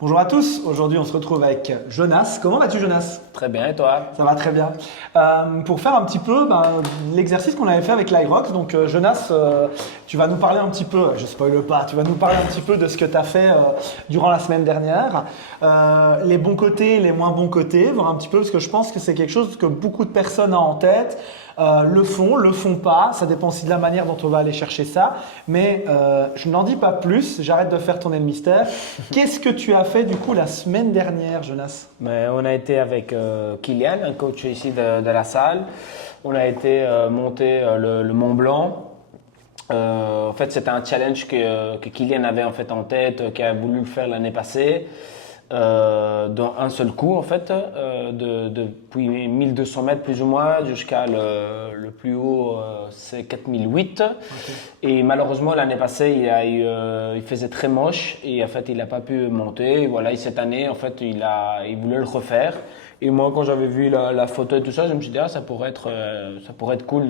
Bonjour à tous, aujourd'hui on se retrouve avec Jonas. Comment vas-tu Jonas? Très bien, et toi? Ça va très bien. Pour faire un petit peu l'exercice qu'on avait fait avec l'Irox, donc Jonas, tu vas nous parler un petit peu, je spoile pas, tu vas nous parler un petit peu de ce que tu as fait durant la semaine dernière, les bons côtés, les moins bons côtés, voir un petit peu parce que je pense que c'est quelque chose que beaucoup de personnes ont en tête. Le font pas, ça dépend aussi de la manière dont on va aller chercher ça. Mais je n'en dis pas plus, j'arrête de faire tourner le mystère. Qu'est-ce que tu as fait du coup la semaine dernière, Jonas? Mais on a été avec Kylian, un coach ici de la salle. On a été monter le Mont Blanc. En fait, c'était un challenge que Kylian avait en fait en tête, qui a voulu le faire l'année passée. Dans un seul coup en fait, depuis 1200 mètres plus ou moins jusqu'à le plus haut, c'est 4008. Okay. Et malheureusement l'année passée il faisait très moche et en fait il n'a pas pu monter. Et voilà, et cette année en fait il voulait le refaire. Et moi quand j'avais vu la photo et tout ça, je me suis dit ça pourrait être cool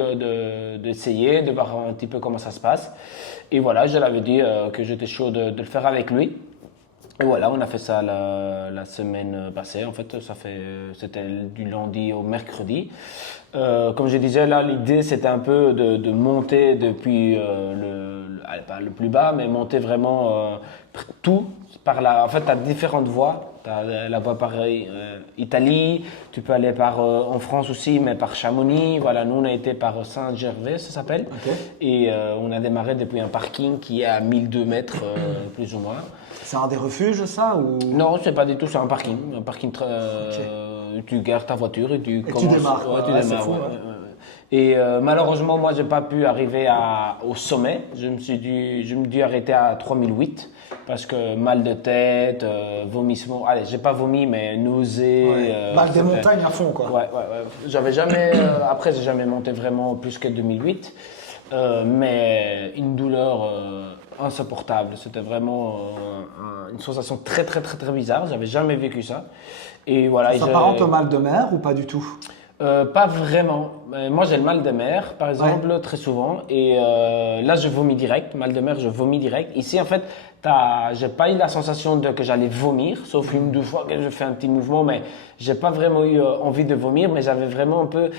d'essayer, de voir un petit peu comment ça se passe. Et voilà, je l'avais dit que j'étais chaud de le faire avec lui. Et voilà, on a fait ça la semaine passée. En fait, c'était du lundi au mercredi. Comme je disais, là, l'idée, c'était un peu de monter depuis pas le plus bas, mais monter vraiment tout par là. En fait, tu as différentes voies. Tu as la voie par Italie, tu peux aller en France aussi, mais par Chamonix. Voilà, nous, on a été par Saint-Gervais, ça s'appelle. Okay. Et on a démarré depuis un parking qui est à 1002 mètres, plus ou moins. C'est un des refuges, ça ou... Non, c'est pas du tout, c'est un parking. Un parking tu gares ta voiture et tu commences. Tu démarres. Ouais, tu démarres, fou, ouais. Et malheureusement, moi, j'ai pas pu arriver au sommet. Je me suis dû arrêter à 3008 parce que mal de tête, vomissement. Allez, j'ai pas vomi, mais nausée. Ouais. Mal des montagnes à fond, quoi. Ouais. J'avais jamais. Après, j'ai jamais monté vraiment plus que 2008. Mais une douleur insupportable. C'était vraiment une sensation très bizarre. J'avais jamais vécu ça. Et voilà. Ça s'apparente au mal de mer ou pas du tout? Pas vraiment. Moi, j'ai le mal de mer, par exemple, très souvent. Et là, je vomis direct. Mal de mer, je vomis direct. Ici, en fait, j'ai pas eu la sensation que j'allais vomir, sauf une ou deux fois que je fais un petit mouvement, mais j'ai pas vraiment eu envie de vomir. Mais j'avais vraiment un peu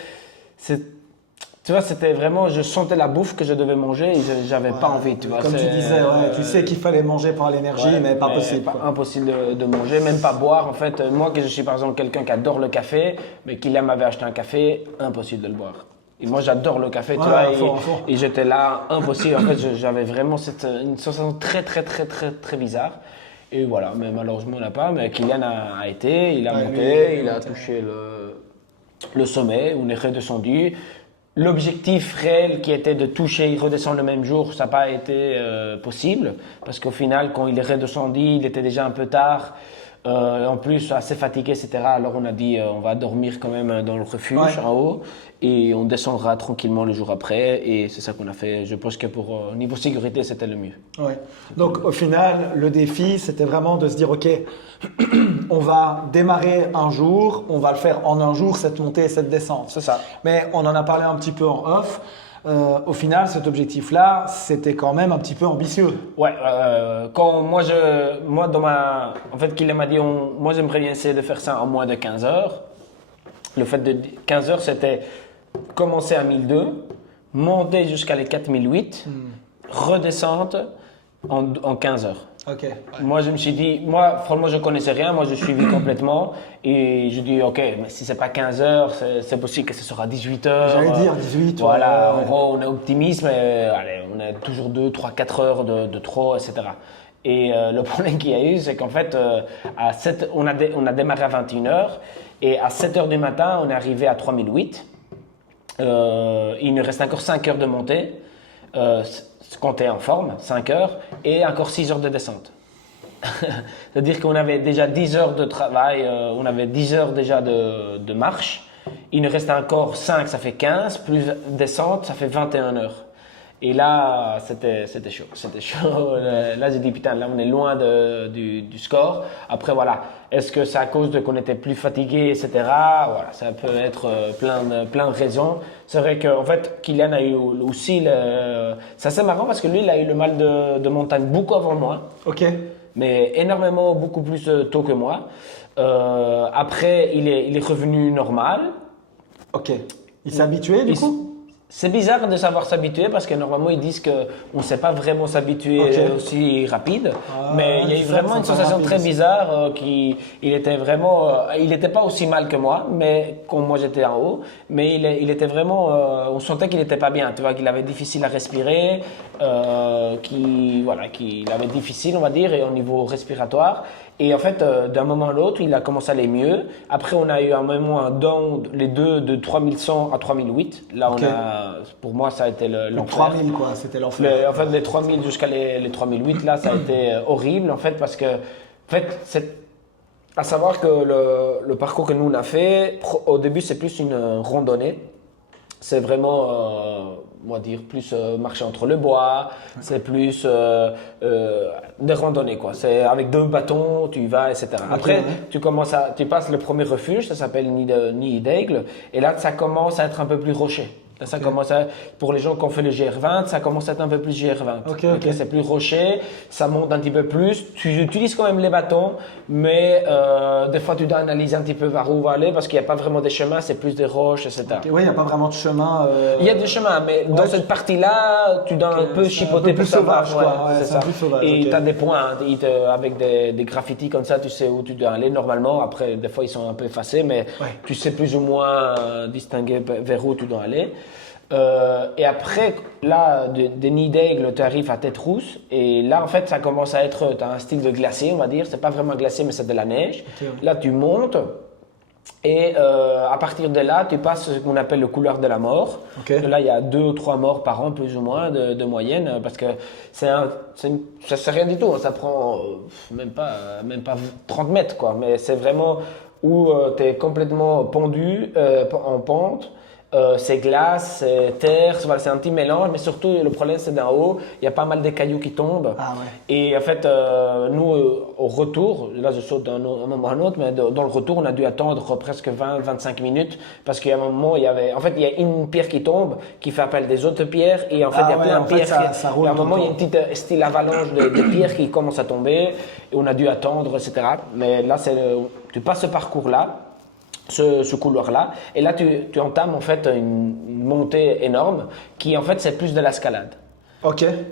tu vois, c'était vraiment, je sentais la bouffe que je devais manger et j'avais pas envie, tu vois. Comme tu disais, tu sais qu'il fallait manger pour l'énergie, mais pas possible. Impossible de manger, même pas boire. En fait, moi, que je suis par exemple quelqu'un qui adore le café, mais qui là m'avait acheté un café, impossible de le boire. Et moi, j'adore le café, tu vois, et j'étais là, impossible. En fait, j'avais vraiment une sensation très bizarre. Et voilà, mais malheureusement, on n'a pas. Mais Kylian a été, il a monté, il a touché le sommet, on est redescendu. L'objectif réel qui était de toucher et redescendre le même jour, ça n'a pas été possible parce qu'au final, quand il est redescendu, il était déjà un peu tard. En plus, assez fatigué, etc. Alors on a dit on va dormir quand même dans le refuge en haut et on descendra tranquillement le jour après. Et c'est ça qu'on a fait. Je pense que pour niveau sécurité, c'était le mieux. Ouais. Donc au final, le défi, c'était vraiment de se dire ok, on va démarrer un jour, on va le faire en un jour, cette montée et cette descente. C'est ça. Mais on en a parlé un petit peu en off. Au final, cet objectif-là, c'était quand même un petit peu ambitieux. Ouais, quand moi en fait, Kylian m'a dit, moi j'aimerais bien essayer de faire ça en moins de 15 heures. Le fait de 15 heures, c'était commencer à 1002, monter jusqu'à les 4008, redescendre en 15 heures. Okay. Moi, je me suis dit, franchement, je connaissais rien. Moi, je suivis complètement. Et je dis, ok, mais si c'est pas 15 heures, c'est possible que ce sera 18 heures. J'allais dire 18. Voilà, en gros, on est optimiste, mais allez, on a toujours 2, 3, 4 heures de trop, etc. Et le problème qu'il y a eu, c'est qu'en fait, on a démarré à 21 heures. Et à 7 heures du matin, on est arrivé à 3008. Il nous reste encore 5 heures de montée. Quand tu es en forme, 5 heures, et encore 6 heures de descente. C'est-à-dire qu'on avait déjà 10 heures de travail, on avait 10 heures déjà de marche. Il nous reste encore 5, ça fait 15, plus descente, ça fait 21 heures. Et là, c'était chaud. C'était chaud. Là, j'ai dit, putain, là, on est loin du score. Après, voilà. Est-ce que c'est à cause de qu'on était plus fatigué, etc. Voilà, ça peut être plein de raisons. C'est vrai qu'en fait, Kylian a eu aussi c'est assez marrant parce que lui, il a eu le mal de montagne beaucoup avant moi. Ok. mais énormément, beaucoup plus tôt que moi. Après, il est revenu normal. Ok. Il s'est habitué du coup? C'est bizarre de savoir s'habituer parce que normalement ils disent qu'on ne sait pas vraiment s'habituer aussi rapide. Mais il y a eu vraiment une sensation très bizarre il était pas aussi mal que moi, mais quand moi j'étais en haut, mais il était vraiment, on sentait qu'il n'était pas bien, tu vois, qu'il avait difficile à respirer, qu'il avait difficile on va dire et au niveau respiratoire. Et en fait, d'un moment à l'autre, il a commencé à aller mieux. Après, on a eu un moment un down, les deux de 3100 à 3008. Là, pour moi, ça a été l'enfer. 3000 quoi, c'était l'enfer. En fait, les 3000 jusqu'à les 3008, là, ça a été horrible en fait parce que, c'est à savoir que le parcours que nous on a fait, au début, c'est plus une randonnée. C'est vraiment, on va dire, plus marcher entre le bois, c'est plus des randonnées, quoi. C'est avec 2 bâtons, tu y vas, etc. Après, tu passes le premier refuge, ça s'appelle Nid d'Aigle, et là, ça commence à être un peu plus rocher. Là, ça commence pour les gens qui ont fait le GR20, ça commence à être un peu plus GR20. C'est plus rocher, ça monte un petit peu plus. Tu utilises quand même les bâtons, mais des fois tu dois analyser un petit peu vers où va aller parce qu'il n'y a pas vraiment des chemins, c'est plus des roches, etc. Oui, il n'y a pas vraiment de chemin. Il y a des chemins, mais dans cette partie-là, tu dois un peu chipoter pour savoir. C'est ça. Plus sauvage. Et tu as des points avec des graffitis comme ça, tu sais où tu dois aller normalement. Après, des fois ils sont un peu effacés, mais tu sais plus ou moins distinguer vers où tu dois aller. Et après, là, des Nids d'Aigle, tu arrives à Tête-Rousse. Et là, en fait, ça commence à être, tu as un style de glacier, on va dire. C'est pas vraiment glacé, mais c'est de la neige. Là, tu montes. Et à partir de là, tu passes ce qu'on appelle le couloir de la mort. Là, il y a 2 ou 3 morts par an, plus ou moins, de moyenne. Parce que ça c'est rien du tout. Ça prend même pas 30 mètres, quoi. Mais c'est vraiment où tu es complètement pendu en pente. C'est glace, c'est terre, c'est un petit mélange, mais surtout le problème c'est d'en haut, il y a pas mal de cailloux qui tombent. Et en fait, nous au retour, là je saute d'un moment à un autre, mais dans le retour on a dû attendre presque 20-25 minutes parce qu'il y a un moment, il y a une pierre qui tombe, qui fait appel des autres pierres, et en fait il y a plein de pierres. Il y a un moment, il y a une petite style avalanche de pierres qui commence à tomber, et on a dû attendre, etc. Mais là, tu passes ce parcours-là. Ce couloir-là, et là tu entames en fait une montée énorme qui en fait c'est plus de l'escalade.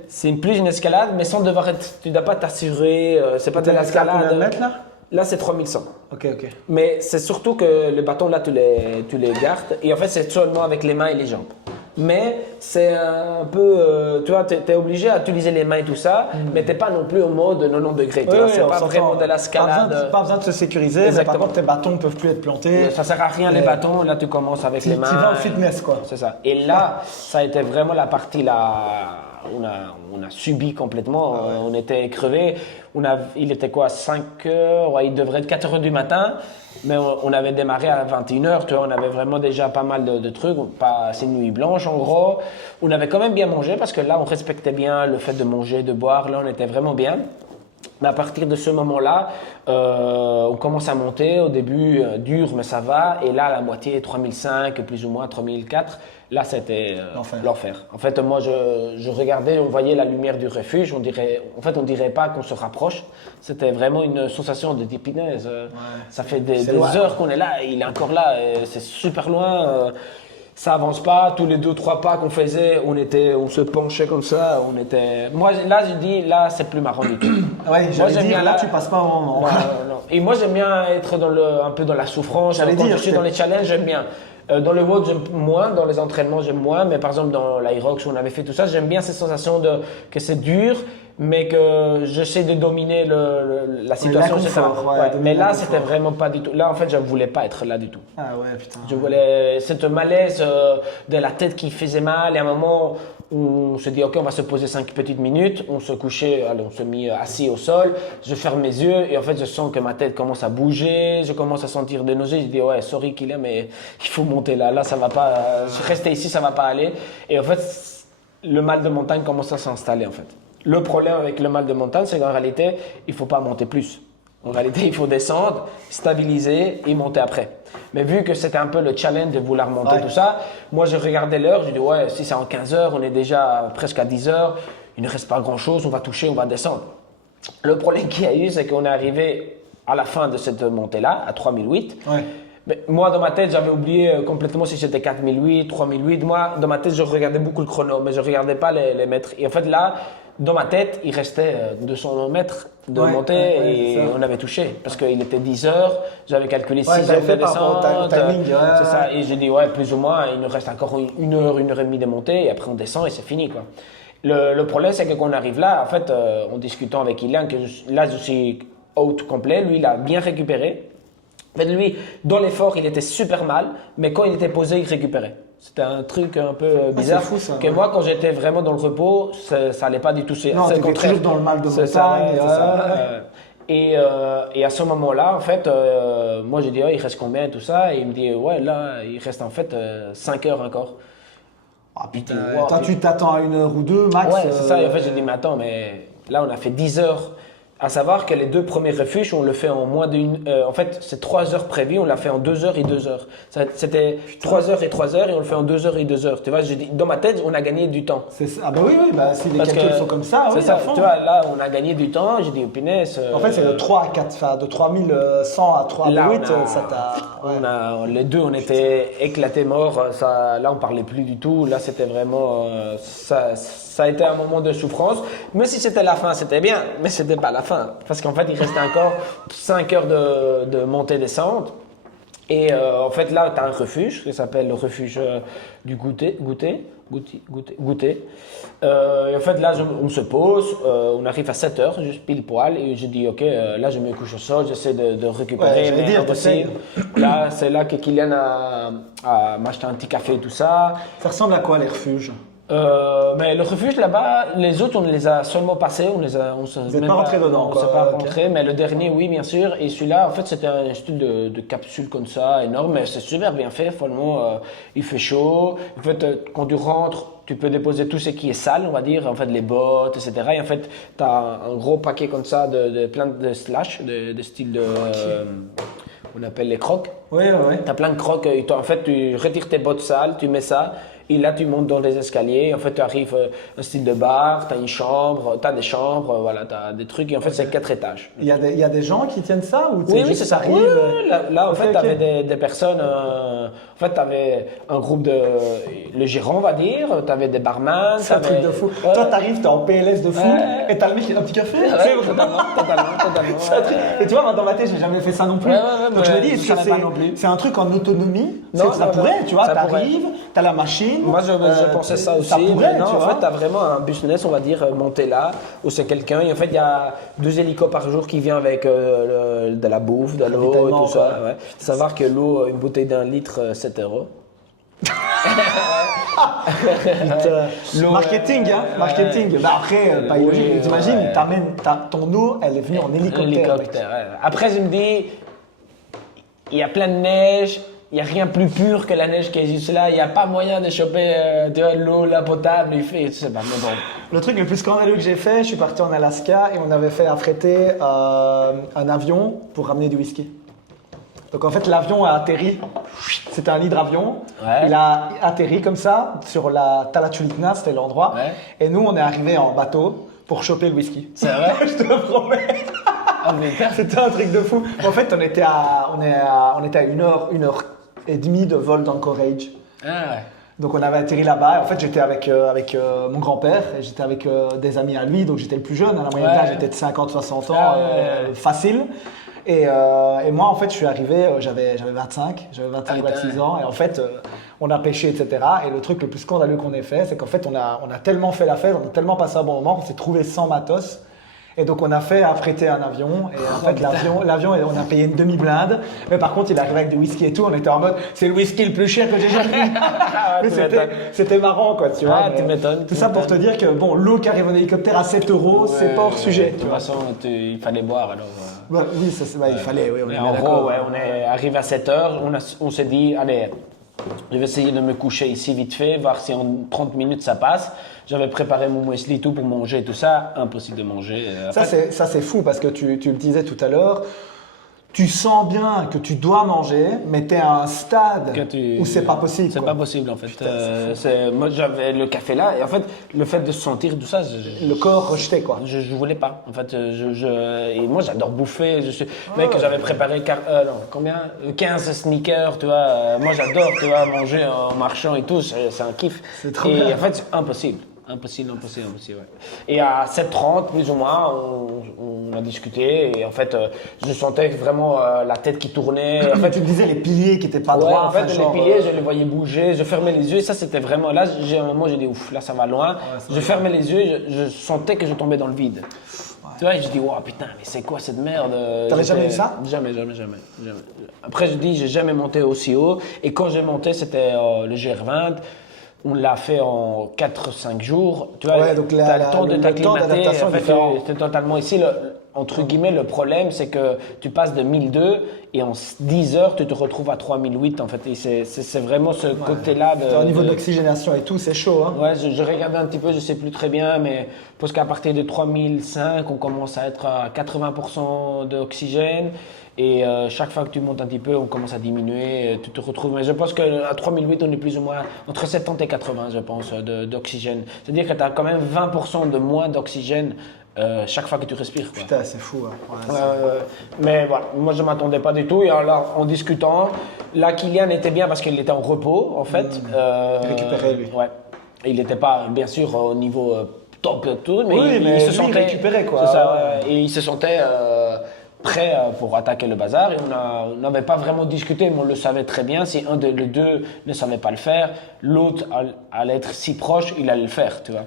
C'est plus une escalade, mais sans devoir tu ne dois pas t'assurer, c'est pas de l'escalade. Combien de mètres là? Là c'est 3100. Ok. Mais c'est surtout que les bâtons là tu les gardes, et en fait c'est seulement avec les mains et les jambes. Mais c'est un peu, tu vois, tu es obligé à utiliser les mains et tout ça, mais tu n'es pas non plus au mode 90 degrés. C'est pas vraiment de l'escalade. Pas besoin de se sécuriser, mais par contre tes bâtons ne peuvent plus être plantés. Ça sert à rien les bâtons, là tu commences avec les mains. Tu vas au fitness quoi. C'est ça. Et là, ça a été vraiment la partie là, on a subi complètement, on était crevés. Il était quoi, 5 heures, il devrait être 4 heures du matin. Mais on avait démarré à 21h, tu vois, on avait vraiment déjà pas mal de trucs, pas assez de nuit blanche en gros. On avait quand même bien mangé parce que là, on respectait bien le fait de manger, de boire, là, on était vraiment bien. Mais à partir de ce moment-là, on commence à monter. Au début, dur, mais ça va. Et là, à la moitié, 3005, plus ou moins 3004. Là, c'était l'enfer. En fait, moi, je regardais, on voyait la lumière du refuge. On dirait pas qu'on se rapproche. C'était vraiment une sensation de dépinaise. Ça fait des heures qu'on est là. Il est encore là. C'est super loin. Ça avance pas. Tous les 2-3 pas qu'on faisait, on se penchait comme ça. Moi, là, je dis, là, c'est plus marrant du tout. J'allais dire, là, tu passes pas un moment. Non. Et moi, j'aime bien être un peu dans la souffrance. Quand je suis dans les challenges, j'aime bien. Dans le WOD, j'aime moins, dans les entraînements, j'aime moins, mais par exemple dans l'Irox où on avait fait tout ça, j'aime bien cette sensation que c'est dur, mais que j'essaie de dominer la situation. Mais là, c'était vraiment pas du tout. Là, en fait, je ne voulais pas être là du tout. Je voulais cette malaise de la tête qui faisait mal, et à un moment, on se dit, ok, on va se poser 5 petites minutes, on se couchait, on se mit assis au sol, je ferme mes yeux, et en fait, je sens que ma tête commence à bouger, je commence à sentir des nausées, je dis, ouais, sorry Kylian, mais il faut monter là, ça va pas, rester ici, ça va pas aller. Et en fait, le mal de montagne commence à s'installer, en fait. Le problème avec le mal de montagne, c'est qu'en réalité, il ne faut pas monter plus. En réalité, il faut descendre, stabiliser et monter après. Mais vu que c'était un peu le challenge de vouloir monter tout ça, moi je regardais l'heure, je dis ouais, si c'est en 15 heures, on est déjà presque à 10 heures, il ne reste pas grand chose, on va toucher, on va descendre. Le problème qu'il y a eu, c'est qu'on est arrivé à la fin de cette montée-là, à 3008. Ouais. Mais moi, dans ma tête, j'avais oublié complètement si c'était 4008, 3008. Moi, dans ma tête, je regardais beaucoup le chrono, mais je ne regardais pas les mètres. Et en fait, là, dans ma tête, il restait 200 mètres de montée et on avait touché. Parce qu'il était 10 heures, j'avais calculé 6 heures de descente. C'est ça. Et j'ai dit, plus ou moins, il nous reste encore 1 heure et demie de montée. Et après, on descend et c'est fini, quoi. Le problème, c'est que quand on arrive là, en fait, en discutant avec Kylian, que là, je suis out complet, lui, il a bien récupéré. En fait, lui, dans l'effort, il était super mal, mais quand il était posé, il récupérait. C'était un truc un peu bizarre. C'est fou, ça, que moi, quand j'étais vraiment dans le repos, ça allait pas du tout. Non, t'étais toujours dans le mal de montagne. Et à ce moment-là, en fait, moi, j'ai dit, il reste combien et tout ça. Et il me dit, là, il reste en fait 5 heures encore. Ah putain, toi, tu t'attends à 1 heure ou 2 max. Ouais, c'est ça. Et en fait, j'ai dit, mais attends, mais là, on a fait 10 heures. À savoir que les 2 premiers refuges, on le fait en moins d'une. En fait, c'est 3 heures prévues, on l'a fait en 2 heures et 2 heures. C'était 3 heures et 3 heures et on le fait en 2 heures et 2 heures. Tu vois, dans ma tête, on a gagné du temps. Ah, bah oui, si les calculs sont comme ça, oui, ça, à fond. Tu vois, là, on a gagné du temps. J'ai dit, oh punaise. En fait, c'est de 3 à 4, enfin, de 3100 à 3008, ça t'a. Ouais. Les deux, on était éclatés morts. Là, on parlait plus du tout. Là, c'était vraiment. Ça a été un moment de souffrance. Mais si c'était la fin, c'était bien. Mais c'était pas la fin. Parce qu'en fait, il restait encore 5 heures de montée-descente. Et en fait, là, tu as un refuge qui s'appelle le refuge du goûter. Et en fait, là, on se pose, on arrive à 7 heures, juste pile poil, et je dis, OK, là, je me couche au sol, j'essaie de récupérer, mais impossible. Là, c'est là que Kylian m'a acheté un petit café et tout ça. Ça ressemble à quoi, les refuges? Mais le refuge là-bas, les autres, on les a seulement passés. Vous n'êtes pas rentré dedans, on s'est pas rentré, mais le dernier, oui, bien sûr. Et celui-là, en fait, c'était un style de capsule comme ça, énorme, mais c'est super bien fait. Franchement, il fait chaud. En fait, quand tu rentres, tu peux déposer tout ce qui est sale, on va dire, en fait, les bottes, etc. Et en fait, tu as un gros paquet comme ça de plein de slash, de style de. On appelle les crocs. Oui. Tu as plein de crocs. En fait, tu retires tes bottes sales, tu mets ça. Et là, tu montes dans les escaliers. En fait, tu arrives un style de bar, tu as une chambre, tu as des chambres, voilà, tu as des trucs. Et en fait, c'est 4 étages. Il y a des gens qui tiennent ça ou oui, c'est ça. Oui, là, en fait, tu avais des personnes. En fait, tu avais un groupe de. Le gérant, on va dire. Tu avais des barman. C'est un truc de fou. Toi, tu arrives, tu es en PLS de fou. Et tu as le mec qui a un petit café. Totalement. Et tu vois, dans ma tête, j'ai jamais fait ça non plus. Donc je me dis, c'est un truc en autonomie. Ça pourrait, tu vois, tu arrives, tu as la machine. Moi, je pensais ça aussi. Ça pourrait, mais non, tu en vois. fait, tu as vraiment un business, on va dire, monté là, où c'est quelqu'un. Et en fait, il y a 2 hélicos par jour qui viennent avec de la bouffe, de l'eau et tout ça. Ouais. Savoir que l'eau, une bouteille d'1 litre, 7 euros. Marketing, hein, marketing. Bah après, pas illogique. T'imagines, ton eau, elle est venue en hélicoptère. Après, je me dis, il y a plein de neige. Il n'y a rien plus pur que la neige qui existe là. Il n'y a pas moyen de choper l'eau, la potable. Je sais pas, mais bon. Le truc le plus scandaleux que j'ai fait, je suis parti en Alaska et on avait fait affréter un avion pour ramener du whisky. Donc en fait, l'avion a atterri. C'était un hydravion. Ouais. Il a atterri comme ça sur la Talachulikna, c'était l'endroit. Ouais. Et nous, on est arrivés en bateau pour choper le whisky. C'est vrai? Je te le promets. C'était un truc de fou. En fait, on était à 1 heure et demie de vol d'Anchorage. Ah ouais. Donc on avait atterri là-bas. En fait, j'étais avec mon grand-père et j'étais avec des amis à lui. Donc j'étais le plus jeune. À la moyenne d'âge, j'étais de 50-60 ans, facile. Et moi, en fait, je suis arrivé, j'avais 25-26 ans. Et en fait, on a pêché, etc. Et le truc le plus scandaleux qu'on ait fait, c'est qu'en fait, on a tellement fait la fête, on a tellement passé un bon moment qu'on s'est trouvé sans matos. Et donc, on a fait affréter un avion. Et en fait, l'avion, on a payé une demi-blinde. Mais par contre, il arrivait avec du whisky et tout. On était en mode, c'est le whisky le plus cher que j'ai jamais vu. Mais c'était marrant, quoi, tu vois. Tu m'étonnes. Tout ça pour te dire que, bon, l'eau qui arrive en hélicoptère à 7 euros, c'est pas hors sujet. De toute façon, il fallait boire alors. Ouais, oui, il fallait, oui, on est en d'accord. gros, on est arrivé à 7 heures. On s'est dit, allez, je vais essayer de me coucher ici vite fait, voir si en 30 minutes ça passe. J'avais préparé mon muesli tout pour manger et tout ça. Impossible de manger. Ça, c'est fou parce que tu le disais tout à l'heure. tu sens bien que tu dois manger, mais tu es à un stade où c'est pas possible. C'est quoi. pas possible en fait. Putain, c'est Moi j'avais le café là et en fait le fait de se sentir tout ça, Le corps rejeté, quoi. je voulais pas. En fait, et moi j'adore bouffer. Mec, j'avais préparé 15 sneakers, tu vois. Moi j'adore, tu vois, manger en marchant et tout. C'est un kiff. C'est trop et bien. en fait c'est impossible. Impossible, ouais. Et à 7h30, plus ou moins, on a discuté et en fait, je sentais vraiment la tête qui tournait. En fait, Tu me disais les piliers qui étaient pas ouais, droits. en fait, enfin, genre, les piliers, je les voyais bouger, je fermais les yeux et ça, c'était vraiment là. J'ai un moment, j'ai dit ouf, là, ça va loin. Je fermais les yeux, et je sentais que je tombais dans le vide. Tu vois, et je dis, wow, putain, mais c'est quoi cette merde? T'avais jamais eu ça? Jamais. Après, je dis, j'ai jamais monté aussi haut. Et quand j'ai monté, c'était le GR20. On l'a fait en 4-5 jours. Tu vois, Ouais, donc t'as le temps de le temps t'acclimater. d'adaptation En est fait, différent. c'était totalement ici. Entre guillemets, le problème, c'est que tu passes de 1002 et en 10 heures, tu te retrouves à 3008. En fait, et c'est vraiment ce côté-là. Au niveau de l'oxygénation et tout, c'est chaud. Hein. Ouais, je regardais un petit peu, je sais plus très bien, mais parce qu'à partir de 3005, on commence à être à 80% d'oxygène. Et chaque fois que tu montes un petit peu, on commence à diminuer, tu te retrouves. Mais je pense qu'à 3008, on est plus ou moins entre 70 et 80, je pense, d'oxygène. C'est-à-dire que tu as quand même 20% de moins d'oxygène chaque fois que tu respires. Quoi. Putain, c'est fou. Hein. Ouais, Mais voilà, moi je ne m'attendais pas du tout. Et alors, en discutant, là, Kylian était bien parce qu'il était en repos, en fait. Il récupérait, lui. Ouais. Il n'était pas, bien sûr, au niveau top de tout, mais, Oui, mais il se lui, sentait. il récupérait, quoi. C'est ça, ouais. Et il se sentait prêt pour attaquer le bazar. Et on n'avait pas vraiment discuté, mais on le savait très bien. Si un des deux ne savait pas le faire, l'autre allait être si proche, il allait le faire, tu vois.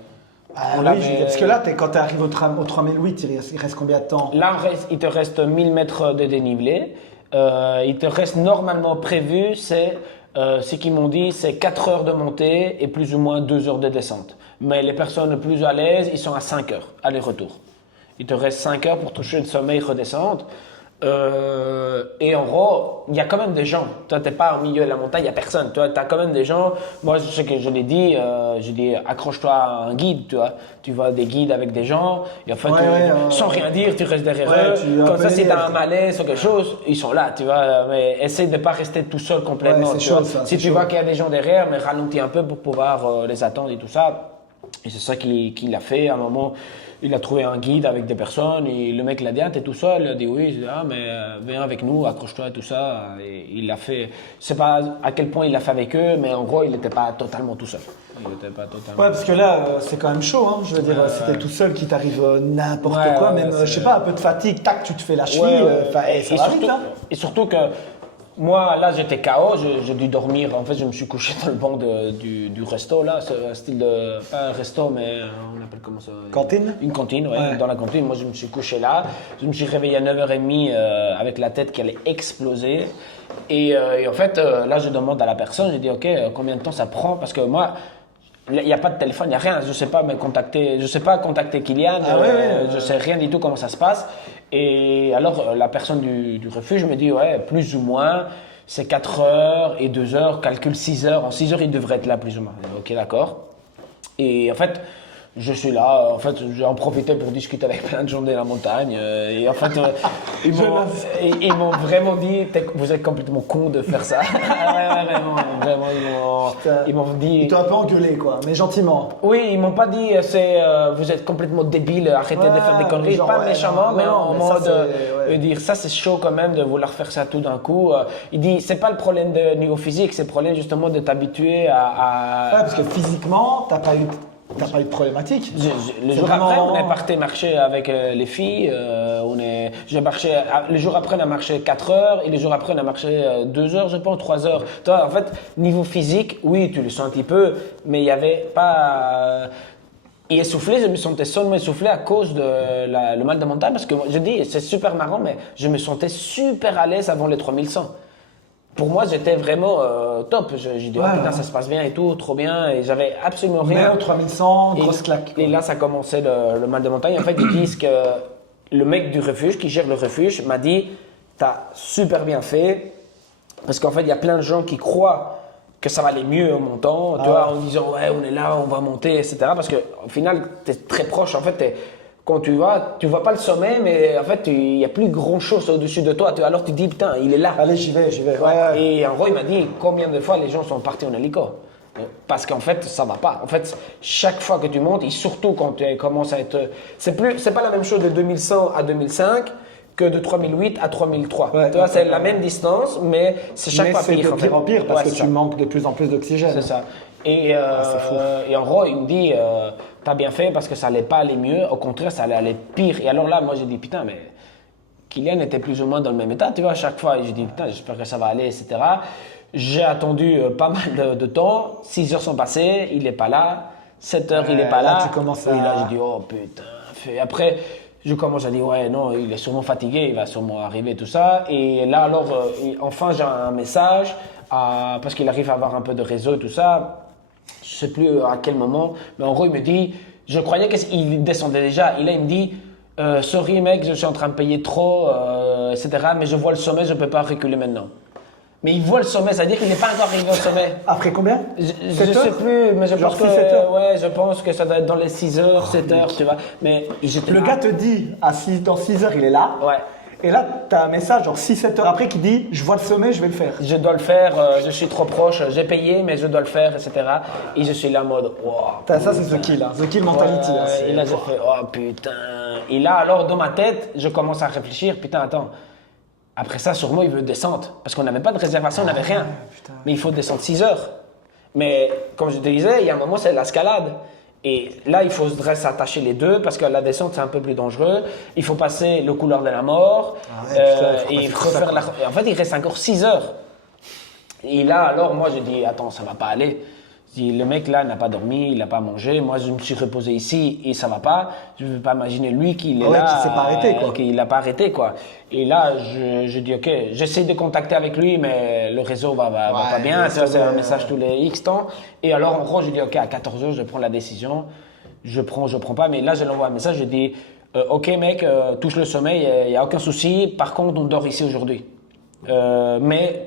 Ah, oui, parce que là, quand tu arrives au 3008, il reste combien de temps? Là, il te reste 1000 mètres de dénivelé. Il te reste normalement prévu, ce qu'ils m'ont dit, c'est 4 heures de montée et plus ou moins 2 heures de descente. Mais les personnes les plus à l'aise, ils sont à 5 heures, aller-retour. Il te reste 5 heures pour toucher le sommeil, redescendre. Et en gros, il y a quand même des gens. Toi, t'es pas au milieu de la montagne, il n'y a personne. Tu as quand même des gens. Moi, je sais que je l'ai dit, j'ai dit accroche-toi à un guide, tu vois. Tu vois des guides avec des gens, et en fait, sans rien dire, tu restes derrière eux. Comme ça, si tu as un malaise ou quelque chose, ils sont là, tu vois. Mais essaye de ne pas rester tout seul complètement. C'est chaud, ça, si tu vois qu'il y a des gens derrière, mais ralentis un peu pour pouvoir les attendre et tout ça. Et c'est ça qu'il a fait. À un moment, il a trouvé un guide avec des personnes et le mec l'a dit, ah, t'es tout seul? Il a dit oui. Il a dit, ah, mais viens avec nous, accroche-toi et tout ça. Et il l'a fait. Je sais pas à quel point il l'a fait avec eux, mais en gros, il n'était pas totalement tout seul. Il était pas totalement... Ouais, parce que là, c'est quand même chaud. Hein. Je veux dire, si t'es tout seul, qu'il t'arrive n'importe quoi, même, je sais pas, un peu de fatigue, tac, tu te fais la cheville, ça va vite. Hein. Et surtout que moi, là, j'étais KO, j'ai dû dormir. En fait, je me suis couché dans le banc du resto, là. C'est un style de. Pas un resto, mais on appelle comment ça? Cantine? Une cantine, ouais. Dans la cantine. Moi, je me suis couché là. Je me suis réveillé à 9h30 avec la tête qui allait exploser. Et en fait, là, je demande à la personne, je dis, OK, combien de temps ça prend? Parce que moi. Il n'y a pas de téléphone, il n'y a rien. Je ne sais pas contacter Kylian, je ne sais rien du tout comment ça se passe. Et alors, la personne du refuge me dit, ouais, plus ou moins, c'est 4 heures et 2 heures, calcule 6 heures. En 6 heures, il devrait être là, plus ou moins. Ok, d'accord. Et en fait, je suis là, en fait, j'ai en profité pour discuter avec plein de gens de la montagne. Et en fait, ils m'ont vraiment dit, vous êtes complètement con de faire ça. Vraiment, ils m'ont dit. Ils t'ont un peu engueulé, quoi, mais gentiment. Oui, ils m'ont pas dit, vous êtes complètement débile, arrêtez de faire des conneries, genre, pas méchamment, mais en mode dire ça, c'est chaud quand même de vouloir faire ça tout d'un coup. Il dit, c'est pas le problème de niveau physique, c'est le problème justement de t'habituer à. Ouais, parce que physiquement, t'as pas eu de problématique. Le jour après, on est parti marcher avec les filles. Le jour après, on a marché 4 heures et le jour après, on a marché 2 heures, je pense, 3 heures. Toi, en fait, niveau physique, oui, tu le sens un petit peu, mais il n'y avait pas. Et essoufflé, je me sentais seulement essoufflé à cause de le mal de montagne. Parce que je dis, c'est super marrant, mais je me sentais super à l'aise avant les 3100. Pour moi, j'étais vraiment top. J'ai dit, putain, ça se passe bien et tout, trop bien. Et j'avais absolument rien. Mais au 3100, grosse claque. Et là, ça commençait le mal de montagne. En fait, ils disent que le mec du refuge, qui gère le refuge, m'a dit, t'as super bien fait. Parce qu'en fait, il y a plein de gens qui croient que ça va aller mieux en montant, tu vois, en disant, ouais, on est là, on va monter, etc. Parce qu'au final, t'es très proche. En fait, Quand tu vois pas le sommet, mais en fait, il n'y a plus grand-chose au-dessus de toi. Alors tu te dis, putain, il est là. Allez, j'y vais. Ouais. Et en gros, il m'a dit combien de fois les gens sont partis en hélico. Parce qu'en fait, ça va pas. En fait, chaque fois que tu montes, et surtout quand tu commences à être... C'est pas la même chose de 2100 à 2005 que de 3008 à 3003. Ouais, tu vois, c'est la même distance, mais c'est chaque fois c'est pire. de pire en pire parce Ouais, que tu manques de plus en plus d'oxygène. C'est ça. Et, c'est fou. et en gros, il me dit, t'as bien fait parce que ça allait pas aller mieux, au contraire, ça allait aller pire. Et alors là, moi, j'ai dit, putain, mais Kylian était plus ou moins dans le même état, tu vois, à chaque fois. Et j'ai dit, putain, j'espère que ça va aller, etc. J'ai attendu pas mal de temps. 6 heures sont passées, il n'est pas là. 7 heures, il n'est pas là. Tu commences à... Et là, j'ai dit, oh putain. Après, je commence à dire, ouais, non, il est sûrement fatigué, il va sûrement arriver, tout ça. Et là, alors, enfin, j'ai un message, parce qu'il arrive à avoir un peu de réseau et tout ça. Je sais plus à quel moment, mais en gros, il me dit, je croyais qu'il descendait déjà. Et là, il me dit, sorry mec, je suis en train de payer trop, etc. Mais je vois le sommet, je ne peux pas reculer maintenant. Mais il voit le sommet, c'est-à-dire qu'il n'est pas encore arrivé au sommet. Après combien? Je ne sais plus, mais je pense que 7 heures. ouais, je pense que ça doit être dans les 6 heures, 7 heures, tu vois. Mais Le gars te dit, dans 6 heures, il est là. Ouais. Et là, tu as un message, genre 6-7 heures après, qui dit, je vois le sommet, je vais le faire. Je dois le faire, je suis trop proche, j'ai payé, mais je dois le faire, etc. Et je suis là en mode, wow. Ça, c'est The Kill, hein. The Kill mentality. hein, Et là, j'ai fait, oh putain. Et là, alors, dans ma tête, je commence à réfléchir, putain, attends. Après ça, sûrement, il veut descendre. Parce qu'on n'avait pas de réservation, on n'avait rien. Putain. Mais il faut descendre 6 heures. Mais comme je te disais, il y a un moment, c'est l'escalade. Et là, il faudrait s'attacher les deux parce que la descente, c'est un peu plus dangereux. Il faut passer le couloir de la mort. Et refaire la... En fait, il reste encore 6 heures. Et là, alors, moi, je dis, attends, ça va pas aller. Je dis, le mec là n'a pas dormi, il n'a pas mangé. Moi, je me suis reposé ici et ça va pas. Je ne veux pas imaginer lui qu'il est là. Qu'il s'est pas arrêté, quoi. Qu'il n'a pas arrêté, quoi. Et là, je dis, ok, j'essaie de contacter avec lui, mais le réseau va pas bien. C'est un message tous les X temps. Et alors, en gros, je dis, ok, à 14 heures, je prends la décision. Je prends pas. Mais là, je lui envoie un message, je dis, ok, mec, touche le sommeil, il n'y a aucun souci. Par contre, on dort ici aujourd'hui. Mais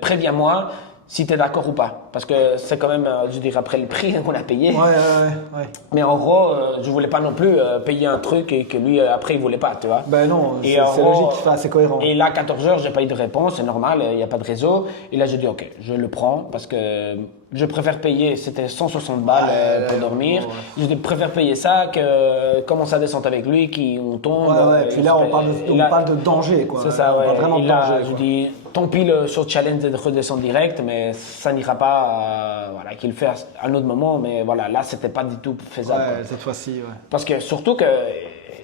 préviens-moi si tu es d'accord ou pas. Parce que c'est quand même, je dirais, après le prix qu'on a payé. Ouais. Mais en gros, je voulais pas non plus payer un truc et que lui, après, il voulait pas, tu vois. Ben non, Et c'est en gros, logique, c'est cohérent. Et là, 14 heures, j'ai pas eu de réponse, c'est normal, il n'y a pas de réseau. Et là, j'ai dit, ok, je le prends parce que je préfère payer, c'était 160 balles pour dormir. Je préfère payer ça que commencer à descendre avec lui, on tombe. Et puis là, on parle de danger, quoi. C'est ça, ouais. On parle vraiment et de là, danger. je dis, tant pis sur le challenge de redescendre direct, mais ça n'ira pas, voilà, qu'il le fasse à un autre moment. Mais voilà, là, c'était pas du tout faisable. Ouais, cette fois-ci, ouais. Parce que surtout que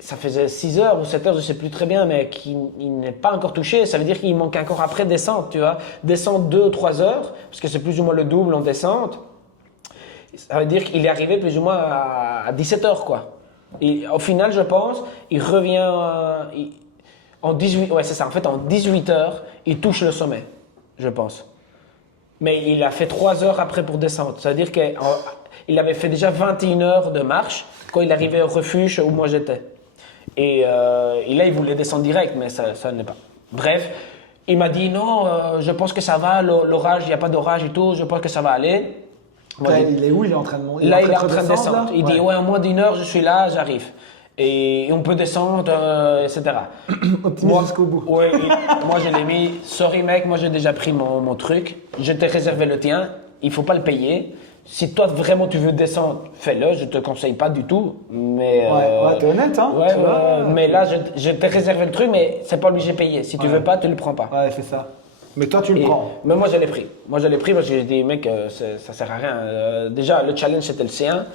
ça faisait 6 heures ou 7 heures, je sais plus très bien, mais qu'il n'est pas encore touché. Ça veut dire qu'il manque encore après descente, tu vois. Descente 2 ou 3 heures, parce que c'est plus ou moins le double en descente. Ça veut dire qu'il est arrivé plus ou moins à 17 heures, quoi. Et au final, je pense, il revient en 18, ouais, c'est ça. En fait, en 18 heures, il touche le sommet, je pense. Mais il a fait 3 heures après pour descendre. C'est-à-dire qu'il avait fait déjà 21 heures de marche quand il arrivait au refuge où moi j'étais. Et là, il voulait descendre direct, mais ça n'est pas. Bref, il m'a dit non, je pense que ça va, l'orage, il n'y a pas d'orage et tout, je pense que ça va aller. Là, il est où? Il est en train de monter? Là, il est en train de descendre. Là, il dit ouais, en moins d'1 heure, je suis là, j'arrive. Et on peut descendre, etc. Optimiste jusqu'au bout. Oui, moi je l'ai mis, sorry mec, moi j'ai déjà pris mon truc, je t'ai réservé le tien, il ne faut pas le payer. Si toi vraiment tu veux descendre, fais-le, je ne te conseille pas du tout. Mais, ouais, t'es honnête, hein? Ouais, mais là je t'ai réservé le truc, mais c'est pas obligé de payer. Si tu veux pas, tu le prends pas. Ouais, c'est ça. Mais toi, tu le prends. Mais moi je l'ai pris. Moi je l'ai pris parce que j'ai dit, mec, ça sert à rien. Déjà, le challenge c'était le sien.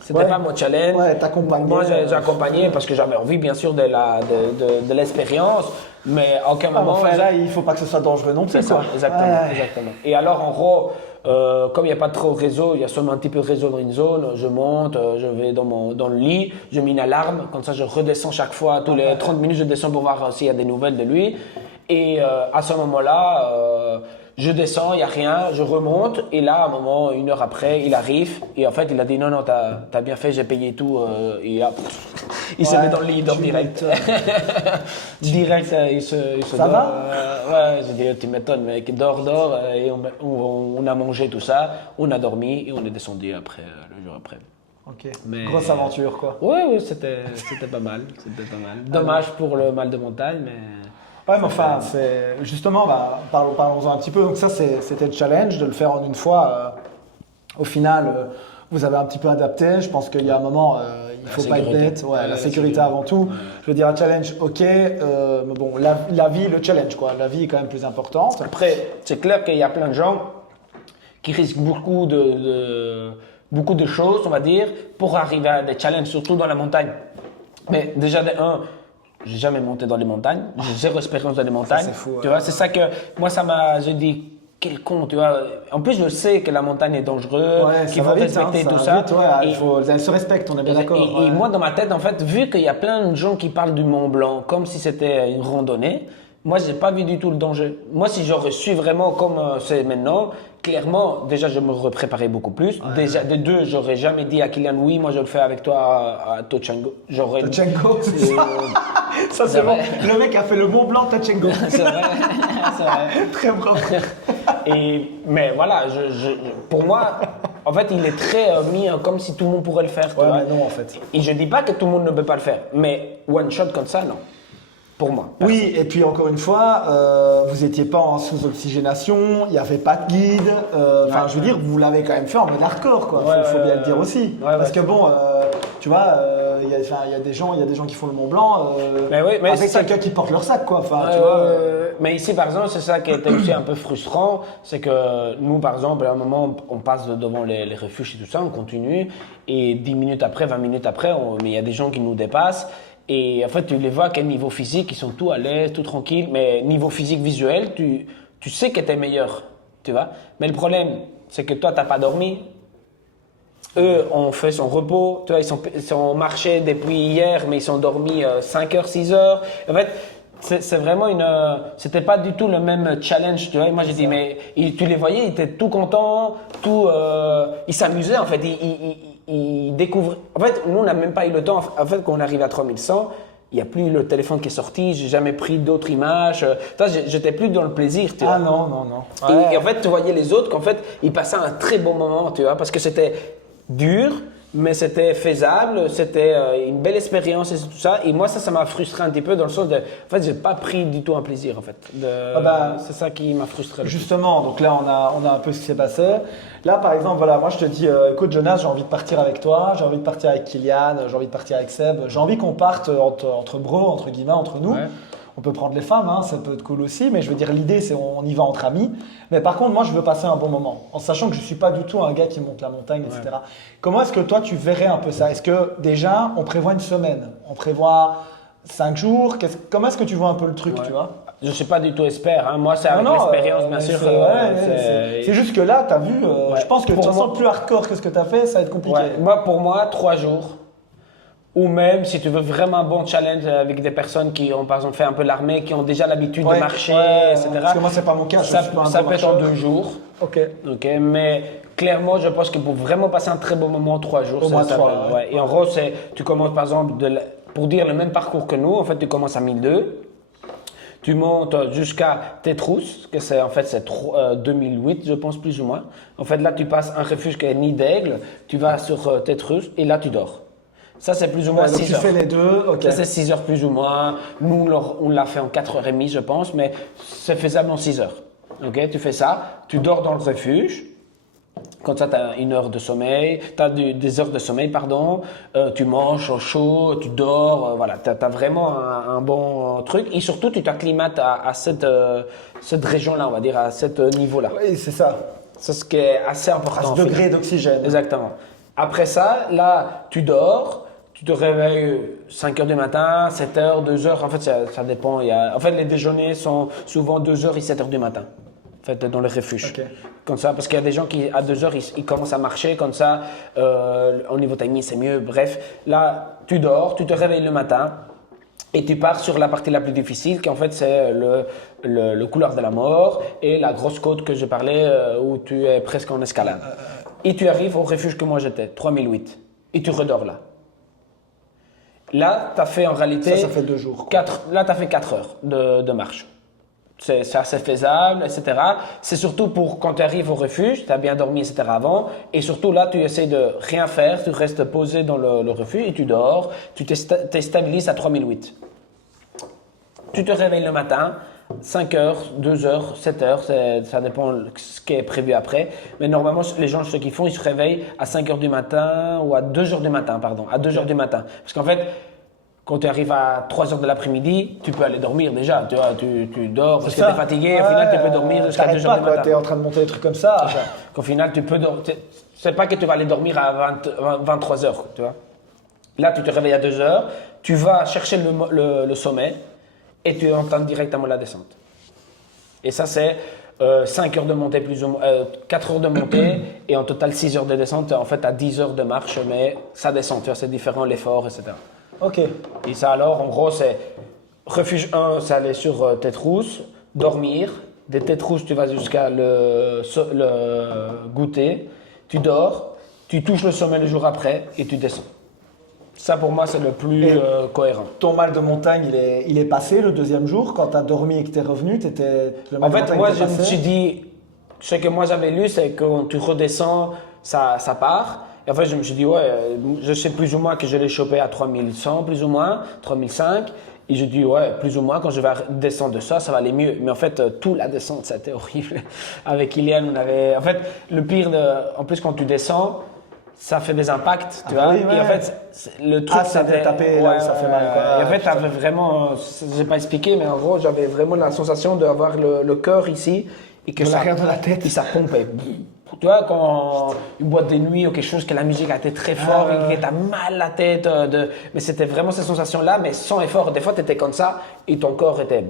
C'était pas mon challenge. Ouais, t'accompagner. Moi, j'ai accompagné parce que j'avais envie, bien sûr, de l'expérience. Mais à aucun moment. Enfin, là, il faut pas que ce soit dangereux non plus. C'est ça, exactement. Et alors, en gros, comme il n'y a pas trop de réseau, il y a seulement un petit peu de réseau dans une zone, je monte, je vais dans le lit, je mets une alarme. Comme ça, je redescends chaque fois. Tous les 30 minutes, je descends pour voir s'il y a des nouvelles de lui. Et à ce moment-là, je descends, il n'y a rien, je remonte, et là, à un moment, 1 heure après, il arrive, et en fait, il a dit non, t'as bien fait, j'ai payé tout, et hop, il se met dans le lit, il dort direct. Direct, il se Ça dort. va Ouais, j'ai dit, tu m'étonnes, mec, dors, et on a mangé tout ça, on a dormi, et on est descendu après, le jour après. Ok. Mais- Grosse aventure, quoi. Oui, c'était pas mal. C'était pas mal. Dommage pour le mal de montagne, mais. Ouais, mais enfin, justement, parlons-en un petit peu. Donc ça, c'était le challenge de le faire en une fois. Au final, vous avez un petit peu adapté. Je pense qu'il y a un moment, il ne faut pas être sécurité. bête. Ouais, Ouais, la la sécurité sécurité. avant tout. Je veux dire, un challenge, ok. Mais bon, la vie, le challenge, quoi. La vie est quand même plus importante. Après, c'est clair qu'il y a plein de gens qui risquent beaucoup de choses, on va dire, pour arriver à des challenges, surtout dans la montagne. Mais déjà, j'ai jamais monté dans les montagnes. J'ai zéro expérience dans les montagnes. c'est fou, Tu ouais. vois, c'est ça que moi, j'ai dit, quel con, tu vois. En plus, je sais que la montagne est dangereuse, Ouais, qu'il ça faut va vite, respecter hein, tout va ça. vite, ouais, Et- elle se respecte, on est bien d'accord. et ouais. moi, dans ma tête, en fait, vu qu'il y a plein de gens qui parlent du Mont Blanc comme si c'était une randonnée, moi, j'ai pas vu du tout le danger. Moi, si j'aurais su vraiment comme c'est maintenant, clairement, déjà, je me préparais beaucoup plus. Déjà, de deux, j'aurais jamais dit à Kylian, oui, moi, je le fais avec toi à Tochango. J'aurais. Tachenko, c'est ça. Ça, c'est c'est bon. vrai. Le mec a fait le Mont Blanc Tachenko. C'est vrai, c'est vrai. Très propre. Mais voilà, pour moi, en fait, il est très mis comme si tout le monde pourrait le faire. tu Ouais, vois. mais non, en fait. Et je dis pas que tout le monde ne peut pas le faire, mais one shot comme ça, non. Pour moi. Oui, et puis encore une fois, vous n'étiez pas en sous-oxygénation, il n'y avait pas de guide. Enfin, je veux dire, vous l'avez quand même fait en mode hardcore, quoi. Ouais, faut bien ouais, le dire aussi. ouais, Parce ouais. que bon, tu vois, il y a des gens qui font le Mont Blanc Mais oui, mais c'est avec ça quelqu'un qui porte leur sac, quoi. Enfin, tu vois. Mais ici, par exemple, c'est ça qui était aussi un peu frustrant, c'est que nous, par exemple, à un moment, on passe devant les refuges et tout ça, on continue, et 10 minutes après, 20 minutes après, mais il y a des gens qui nous dépassent. Et en fait, tu les vois qu'à niveau physique, ils sont tout à l'aise, tout tranquille, mais niveau physique visuel, tu sais que tu es meilleur, tu vois. Mais le problème, c'est que toi, tu n'as pas dormi. Eux ont fait son repos, tu vois, ils sont marché depuis hier, mais ils sont dormis 5 heures, 6 heures. En fait, c'est vraiment c'était pas du tout le même challenge, tu vois. Et moi, j'ai dit, mais tu les voyais, ils étaient tout contents, ils s'amusaient, en fait, ils découvraient. En fait, nous, on n'a même pas eu le temps. En fait, quand on arrive à 3100, il n'y a plus le téléphone qui est sorti, j'ai jamais pris d'autres images. Toi, j'étais plus dans le plaisir, tu vois. Ah non. Et en fait, tu voyais les autres qu'en fait, ils passaient un très bon moment, tu vois, parce que c'était dur, mais c'était faisable, c'était une belle expérience et tout ça. Et moi, ça m'a frustré un petit peu dans le sens de, en fait, j'ai pas pris du tout un plaisir, en fait. C'est ça qui m'a frustré. Justement, donc là, on a un peu ce qui s'est passé. Là, par exemple, voilà, moi, je te dis, écoute, Jonas, j'ai envie de partir avec toi, j'ai envie de partir avec Kylian, j'ai envie de partir avec Seb, j'ai envie qu'on parte entre bros, entre guillemets, entre nous. Ouais. On peut prendre les femmes, hein, ça peut être cool aussi, mais je veux dire, l'idée, c'est on y va entre amis. Mais par contre, moi, je veux passer un bon moment, en sachant que je ne suis pas du tout un gars qui monte la montagne, etc. Comment est-ce que toi, tu verrais un peu ça? Est-ce que déjà, on prévoit une semaine? On prévoit 5 jours? Comment est-ce que tu vois un peu le truc, tu vois? Je ne suis pas du tout expert, hein. Moi, c'est avec l'expérience, bien sûr. C'est juste que là, tu as vu, je pense que de toute Pour façon, moi- plus hardcore que ce que tu as fait, ça va être compliqué. Ouais. Pour moi, 3 jours. Ou même, si tu veux vraiment un bon challenge avec des personnes qui ont, par exemple, fait un peu l'armée, qui ont déjà l'habitude de marcher, etc. Parce que moi, c'est pas mon cas. je Ça, suis pas un ça bon peut être en marcheur. 2 jours. Ok. Ok, mais clairement, je pense que pour vraiment passer un très bon moment, 3 jours, Au moins ça 3, peut- ouais. ouais. Et en gros, tu commences par exemple, pour dire le même parcours que nous, en fait, tu commences à 1002. Tu montes jusqu'à Tétrousse, que c'est en fait c'est 2008, je pense plus ou moins. En fait, là, tu passes un refuge qui est Nid d'Aigle, tu vas sur Tétrousse et là, tu dors. Ça, c'est plus ou moins Ouais, donc 6 tu heures. fais les deux, ok. Ça, c'est 6 heures plus ou moins. Nous, on l'a fait en 4h30, je pense, mais c'est faisable en 6 heures. Ok, tu fais ça, tu dors dans le refuge. Comme ça, tu as 1 heure de sommeil, tu as des heures de sommeil, pardon. Tu manges au chaud, tu dors, voilà. Tu as vraiment un bon truc. Et surtout, tu t'acclimates à cette région-là, on va dire, à ce niveau-là. Oui, c'est ça. C'est ce qui est assez À important. ce en fait. degré d'oxygène. Exactement. Après ça, là, tu dors, tu te réveilles 5 heures du matin, 7 heures, 2 heures. En fait, ça dépend. En fait, les déjeuners sont souvent 2 heures et 7 heures du matin. En fait, dans le refuge. Ok. Comme ça, parce qu'il y a des gens qui, à 2 heures, ils commencent à marcher. Comme ça, au niveau timing, c'est mieux. Bref, là, tu dors, tu te réveilles le matin. Et tu pars sur la partie la plus difficile, qui en fait c'est le couloir de la mort et la grosse côte que je parlais où tu es presque en escalade. Et tu arrives au refuge que moi j'étais, 3008. Et tu redors là. Là, tu as fait en réalité. Ça fait 2 jours, quoi. Là, tu as fait 4 heures de marche. c'est assez faisable, etc. C'est surtout pour quand tu arrives au refuge, tu as bien dormi, etc. avant. Et surtout là, tu essaies de rien faire, tu restes posé dans le refuge et tu dors. Tu te stabilises à 3008. Tu te réveilles le matin, 5 heures, 2 heures, 7 heures, ça dépend de ce qui est prévu après. Mais normalement, les gens, ce qu'ils font, ils se réveillent à 5 heures du matin ou à 2 heures du matin, pardon, à 2 heures du matin. Parce qu'en fait, quand tu arrives à 3 heures de l'après-midi, tu peux aller dormir déjà. Tu vois, tu dors parce que tu es fatigué. Au final, tu peux dormir jusqu'à 2 heures du matin. Tu es en train de monter des trucs comme ça. Qu'au final, tu peux dormir. C'est pas que tu vas aller dormir à 23 heures. Tu vois. Là, tu te réveilles à 2 heures, tu vas chercher le sommet et tu entends directement la descente. Et ça, c'est 5 heures de montée, plus ou moins, 4 heures de montée et en total 6 heures de descente. En fait, à 10 heures de marche, mais ça descend. Tu vois, c'est différent, l'effort, etc. Ok. Et ça alors, en gros, c'est refuge 1, c'est aller sur tête rousse, dormir. Des têtes rousses, tu vas jusqu'à le goûter. Tu dors, tu touches le sommet le jour après et tu descends. Ça, pour moi, c'est le plus cohérent. Ton mal de montagne, il est passé le deuxième jour. Quand tu as dormi et que tu es revenu, en fait, moi, je me suis dit, ce que moi j'avais lu, c'est que quand tu redescends, ça part. Et en fait, je me suis dit, ouais, je sais plus ou moins que je l'ai chopé à 3100, plus ou moins, 3005. Et je dis, ouais, plus ou moins, quand je vais descendre de ça, ça va aller mieux. Mais en fait, toute la descente, ça a été horrible. Avec Kylian, on avait. En fait, le pire, en plus, quand tu descends, ça fait des impacts, tu vois. Oui, ouais. Et en fait, le truc, ça fait taper, là où ça fait mal, quoi. Et en fait, t'avais vraiment. Je n'ai pas expliqué, mais en gros, j'avais vraiment la sensation d'avoir le cœur ici. Et que l'arrière de la tête. Et ça pompait. Tu vois, quand une boîte de nuit ou quelque chose, que la musique a été très forte et que tu as mal la tête. Mais c'était vraiment cette sensation-là, mais sans effort. Des fois, tu étais comme ça et ton corps était.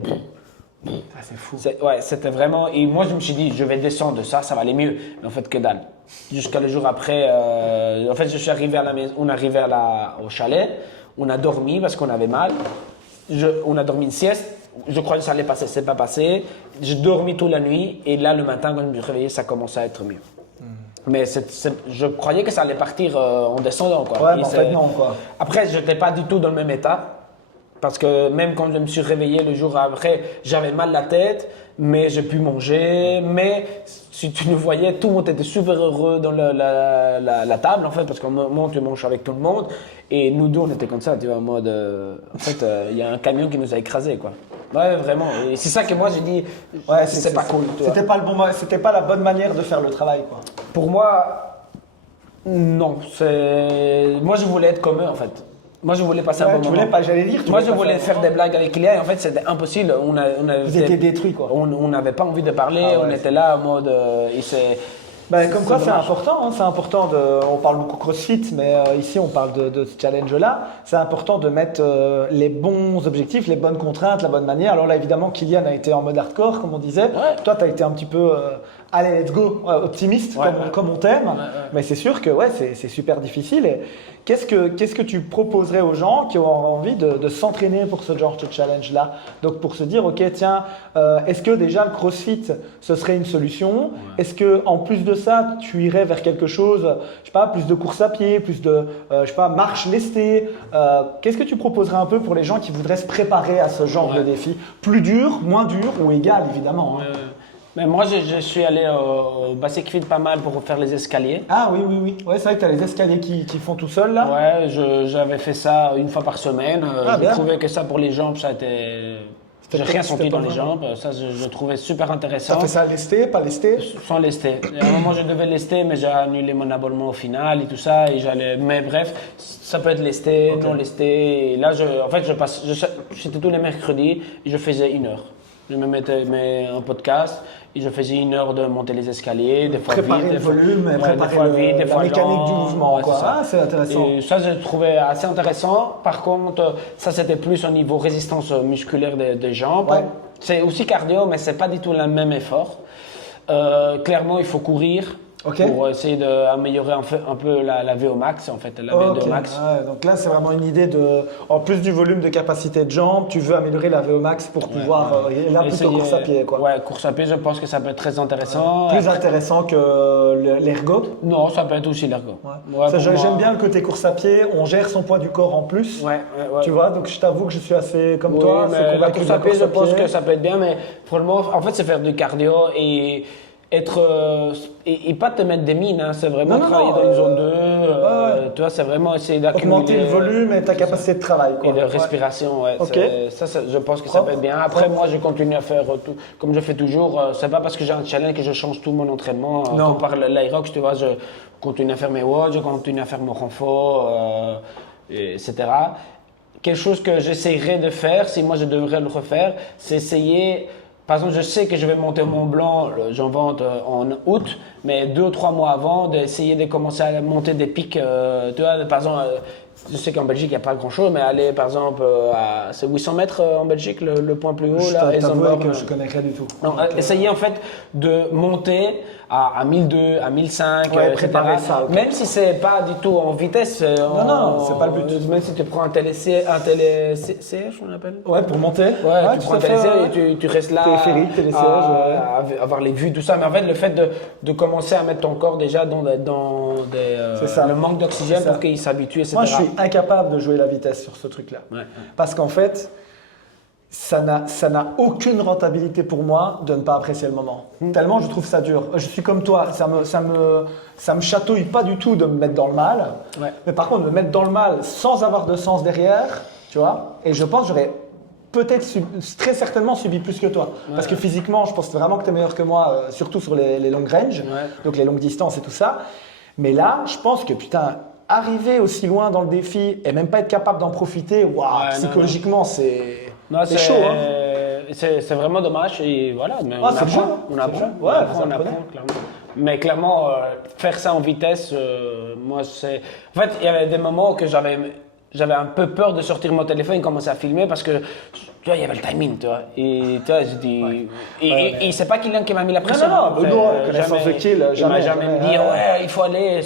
C'est fou. Ouais, c'était vraiment. Et moi, je me suis dit, je vais descendre de ça, ça va aller mieux. Mais en fait, que dalle. Jusqu'à le jour après, en fait, je suis arrivé à la maison, on est arrivé au chalet, on a dormi parce qu'on avait mal. On a dormi une sieste. Je croyais que ça allait passer, c'est pas passé. J'ai dormi toute la nuit et là, le matin, quand je me suis réveillé, ça commençait à être mieux. Mais je croyais que ça allait partir en descendant, quoi. Ouais, mais en fait, non, quoi. Après, je n'étais pas du tout dans le même état. Parce que même quand je me suis réveillé le jour après, j'avais mal la tête, mais j'ai pu manger. Mais si tu nous voyais, tout le monde était super heureux dans la table, en fait, parce qu'au moment tu manges avec tout le monde. Et nous deux, on était comme ça, tu vois, en mode. En fait, il y a un camion qui nous a écrasés, quoi. Ouais, vraiment. Et c'est ça que moi, j'ai dit, ouais, c'est pas cool. C'était pas la bonne manière de faire le travail, quoi. Pour moi, non. Moi, je voulais être comme eux, en fait. Moi, je voulais passer un bon moment. J'allais dire. Moi, je voulais faire des blagues avec Kylian. En fait, c'était impossible. Vous étiez détruits, quoi. On n'avait pas envie de parler. On était là en mode. Comme quoi, c'est important. C'est important on parle beaucoup CrossFit, mais ici, on parle de ce challenge-là. C'est important de mettre les bons objectifs, les bonnes contraintes, la bonne manière. Alors là, évidemment, Kylian a été en mode hardcore, comme on disait. Ouais. Toi, tu as été un petit peu allez, let's go, optimiste, comme on t'aime. Ouais. Mais c'est sûr que c'est super difficile. Et qu'est-ce que tu proposerais aux gens qui ont envie de s'entraîner pour ce genre de challenge-là? Donc, pour se dire, ok, tiens, est-ce que déjà le CrossFit, ce serait une solution? Est-ce que en plus de ça, tu irais vers quelque chose, je sais pas, plus de course à pied, plus de, je sais pas, marche lestée? Qu'est-ce que tu proposerais un peu pour les gens qui voudraient se préparer à ce genre de défi? Plus dur, moins dur ou égal, évidemment. Mais moi, je suis allé au Basic Fit pas mal pour faire les escaliers. Ah oui. Ouais, c'est vrai que tu as les escaliers qui font tout seul là. Ouais, j'avais fait ça une fois par semaine. Je trouvais que ça pour les jambes, ça a été. J'ai rien senti dans les jambes. Ça, je trouvais super intéressant. Ça fait ça lesté, pas lesté? Sans lesté. À un moment, je devais lester, mais j'ai annulé mon abonnement au final et tout ça. Mais bref, ça peut être lesté, non lesté. Et là, c'était tous les mercredis et je faisais 1 heure. Je me mettais en podcast et je faisais 1 heure de monter les escaliers, des fois préparer vite, le volume, préparer des fois la mécanique lent, du mouvement. C'est intéressant. Et ça, je trouvais assez intéressant. Par contre, ça, c'était plus au niveau résistance musculaire des jambes. Ouais. C'est aussi cardio, mais c'est pas du tout le même effort. Clairement, il faut courir. Ok. pour essayer d'améliorer un peu la VO max, en fait, la VO2 Ok. max. Ouais, donc là, c'est vraiment une idée de, en plus du volume de capacité de jambes, tu veux améliorer la VO max pour pouvoir, et là, plutôt Essayer- course à pied, quoi. Ouais, course à pied, je pense que ça peut être très intéressant. Plus intéressant que l'ergo. Non, ça peut être aussi l'ergo. Ouais. Ouais, Ça, pour moi- j'aime bien le côté course à pied, on gère son poids du corps en plus. Ouais, ouais. Tu vois, donc je t'avoue que je suis assez comme Oui, toi, mais c'est la convaincu course de à la pied, course je à pense pied. que ça peut être bien, mais franchement, en fait, c'est faire du cardio et être et pas te mettre des mines, hein, c'est vraiment Non, travailler dans une zone 2. ouais. Tu vois, c'est vraiment essayer d'accumuler Augmenter le volume et ta capacité de travail, quoi. et de Ouais. respiration. Ouais. Ok. Je pense que ça Propre. peut être bien. Après, moi, je continue à faire tout comme je fais toujours. C'est pas parce que j'ai un challenge que je change tout mon entraînement. Non. Comme par l'Irox, tu vois, je continue à faire mes watts, je continue à faire mon renfort, etc. Quelque chose que j'essayerais de faire, si moi je devrais le refaire, c'est essayer. Par exemple, je sais que je vais monter au Mont Blanc, j'en vante en août, mais 2 ou 3 mois avant, d'essayer de commencer à monter des pics. Tu vois, par exemple, je sais qu'en Belgique, il n'y a pas grand-chose, mais aller par exemple c'est 800 mètres en Belgique, le point plus haut. Je là, t'avoue Eisenborn. que je connais rien du tout. Non, essayez en fait de monter à 1002, à 1005, Ouais, etc. préparer ça, ok. Même si c'est pas du tout en vitesse. Non, c'est pas le but. Même si tu prends un télé CH, on appelle. Ouais, pour monter. Ouais, tu tout prends à un fait, télésiège ouais. et tu restes là. Téléphérique, télésiège, avoir les vues, tout ça. Mais en fait, le fait de commencer à mettre ton corps déjà dans C'est ça. le manque d'oxygène C'est ça. pour qu'il s'habitue, etc. Moi, je suis incapable de jouer la vitesse sur ce truc-là. Ouais. Parce qu'en fait, ça n'a aucune rentabilité pour moi de ne pas apprécier le moment. Tellement je trouve ça dur. Je suis comme toi, ça me chatouille pas du tout de me mettre dans le mal. Ouais. Mais par contre, me mettre dans le mal sans avoir de sens derrière, tu vois. Et je pense que j'aurais peut-être très certainement subi plus que toi. Parce que physiquement, je pense vraiment que tu es meilleur que moi, surtout sur les long range, Ouais. donc les longues distances et tout ça. Mais là, je pense que putain, arriver aussi loin dans le défi et même pas être capable d'en profiter, waouh, Ouais, psychologiquement, c'est Non, c'est chaud. Hein. C'est vraiment dommage et voilà. Mais Ah, c'est le jeu, hein. on C'est le apprend, jeu. on Ouais, apprend, vous on apprenez. apprend, clairement. Mais clairement, faire ça en vitesse, moi c'est. En fait, il y avait des moments que j'avais un peu peur de sortir mon téléphone et commencer à filmer parce que tu vois, il y avait le timing, tu vois. Et tu vois, j'ai dit. Et c'est pas Kylian qui m'a mis la pression. non, C'est, non, connaissance de Kill, il m'a jamais, jamais jamais. dit, ouais, il faut aller.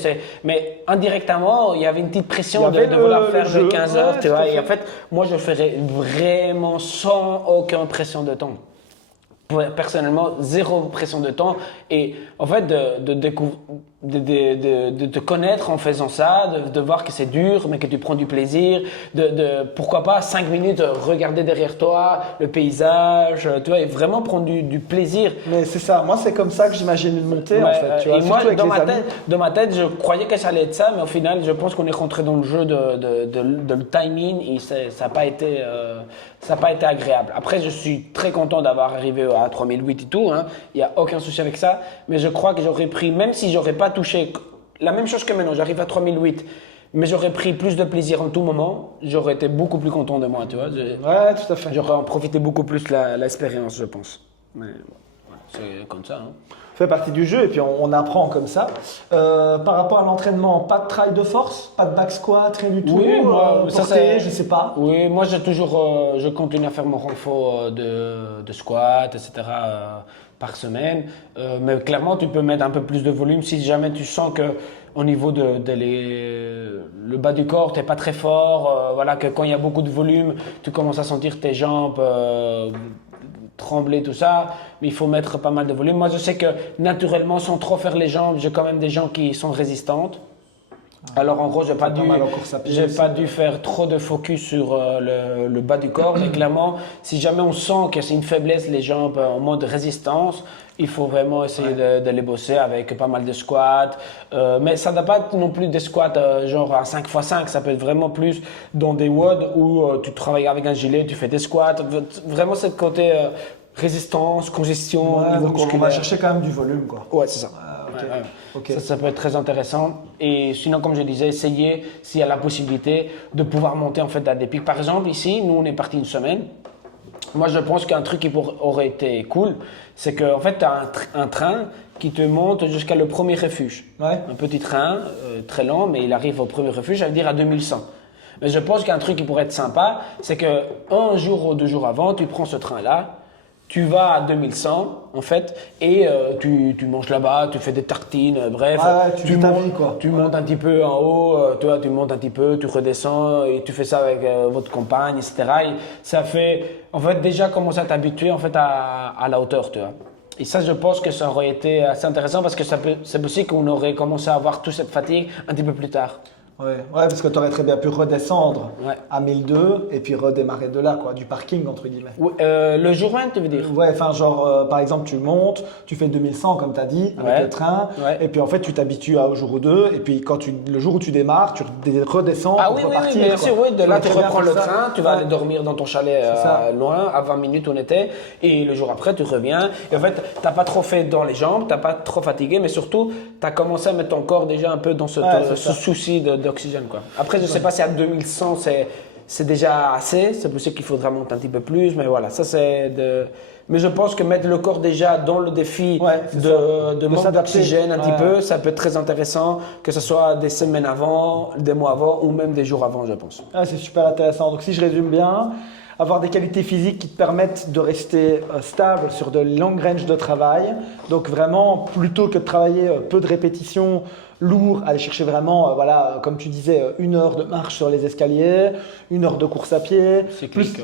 Mais indirectement, il y avait une petite Il pression y avait de vouloir le faire jeu. de 15 heures, Ouais, tu tout à vois. fait. Et en fait, moi, je ferais vraiment sans aucune pression de temps. Personnellement, zéro pression de temps. Et en fait, de te connaître en faisant ça, de voir que c'est dur, mais que tu prends du plaisir, pourquoi pas 5 minutes regarder derrière toi le paysage, tu vois, et vraiment prendre du plaisir. Mais c'est ça, moi c'est comme ça que j'imagine une montée en Ouais, fait. Tu vois, et moi, surtout avec dans les ma, amis. dans ma tête, je croyais que ça allait être ça, mais au final, je pense qu'on est rentré dans le jeu de le timing et ça n'a pas été agréable. Après, je suis très content d'avoir arrivé à 3008 et tout, hein. Il n'y a aucun souci avec ça, mais je crois que j'aurais pris, même si j'aurais pas touché la même chose que maintenant, j'arrive à 3008, mais j'aurais pris plus de plaisir en tout moment, j'aurais été beaucoup plus content de moi, tu vois. Ouais, tout à fait. J'aurais en profité beaucoup plus l'expérience, je pense. Mais voilà, c'est comme ça, hein. Fait partie du jeu et puis on apprend comme ça. Par rapport à l'entraînement, pas de travail de force, pas de back squat, rien du tout. Oui, moi, ça, porté, c'est- je sais pas. Oui, moi je continue à faire mon renfort de squat, etc. Par semaine. Mais clairement, tu peux mettre un peu plus de volume si jamais tu sens que au niveau le bas du corps, tu n'es pas très fort. Voilà, que quand il y a beaucoup de volume, tu commences à sentir tes jambes trembler, tout ça. Mais il faut mettre pas mal de volume. Moi, je sais que naturellement, sans trop faire les jambes, j'ai quand même des jambes qui sont résistantes. Alors en gros, j'ai pas mal en course à pied aussi. pas dû faire trop de focus sur le bas du corps. Mais clairement, si jamais on sent que c'est une faiblesse, les jambes en mode résistance, il faut vraiment essayer de les bosser avec pas mal de squats. Mais ça ne doit pas être non plus des squats genre à 5x5. Ça peut être vraiment plus dans des WOD où tu travailles avec un gilet, tu fais des squats. Vraiment, c'est le côté résistance, congestion, Ouais, niveau donc on va musculaire. chercher quand même du volume, quoi. Ouais, c'est ça. ok. Ouais, ouais. Ok. Ça peut être très intéressant. Et sinon, comme je disais, essayer, s'il y a la possibilité, de pouvoir monter en fait à des pics. Par exemple, ici, nous, on est parti une semaine. Moi, je pense qu'un truc qui aurait été cool, c'est qu'en fait, tu as un train qui te monte jusqu'à le premier refuge. Ouais. Un petit train, très lent, mais il arrive au premier refuge, ça veut dire à 2100. Mais je pense qu'un truc qui pourrait être sympa, c'est qu'un jour ou 2 jours avant, tu prends ce train-là, tu vas à 2100 en fait et tu manges là-bas, tu fais des tartines, bref, tu montes quoi. Tu montes un petit peu en haut, tu montes un petit peu, tu redescends et tu fais ça avec votre compagne, etc. Et ça fait en fait déjà commencer à t'habituer en fait à la hauteur, tu vois. Et ça, je pense que ça aurait été assez intéressant parce que c'est possible qu'on aurait commencé à avoir toute cette fatigue un petit peu plus tard. Ouais, parce que tu aurais très bien pu redescendre à 1002 et puis redémarrer de là, quoi, du parking entre guillemets. Le jour même, tu veux dire? Ouais, enfin genre par exemple tu montes, tu fais 2100 comme tu as dit avec le train et puis en fait tu t'habitues au jour ou deux et puis le jour où tu démarres, tu redescends pour repartir. Oui, bien sûr, oui. De là tu reprends le ça. train, tu vas aller dormir dans ton chalet loin, à 20 minutes on était et le jour après tu reviens et en fait tu n'as pas trop fait dans les jambes, tu n'as pas trop fatigué mais surtout tu as commencé à mettre ton corps déjà un peu dans ce souci d'oxygène, quoi. Après, je ne sais pas si à 2100, c'est déjà assez. C'est possible qu'il faudra monter un petit peu plus. Mais voilà, ça c'est de... Mais je pense que mettre le corps déjà dans le défi de manque d'oxygène un petit peu, ça peut être très intéressant, que ce soit des semaines avant, des mois avant ou même des jours avant, je pense. C'est super intéressant. Donc si je résume bien, avoir des qualités physiques qui te permettent de rester stable sur de longues ranges de travail. Donc vraiment, plutôt que de travailler peu de répétitions, lourd, aller chercher vraiment, comme tu disais, 1 heure de marche sur les escaliers, 1 heure de course à pied.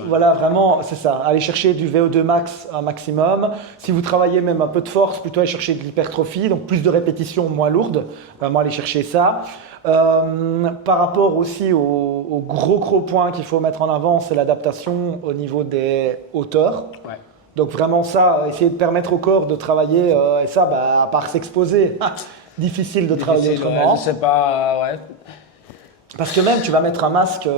Voilà, vraiment, c'est ça. Aller chercher du VO2 max un maximum. Si vous travaillez même un peu de force, plutôt aller chercher de l'hypertrophie, donc plus de répétitions moins lourdes. Vraiment aller chercher ça. Par rapport aussi au gros point qu'il faut mettre en avant, c'est l'adaptation au niveau des hauteurs. Ouais. Donc vraiment ça, essayer de permettre au corps de travailler et ça, à part s'exposer, difficile de travailler autrement. Je sais pas, Parce que même tu vas mettre un masque,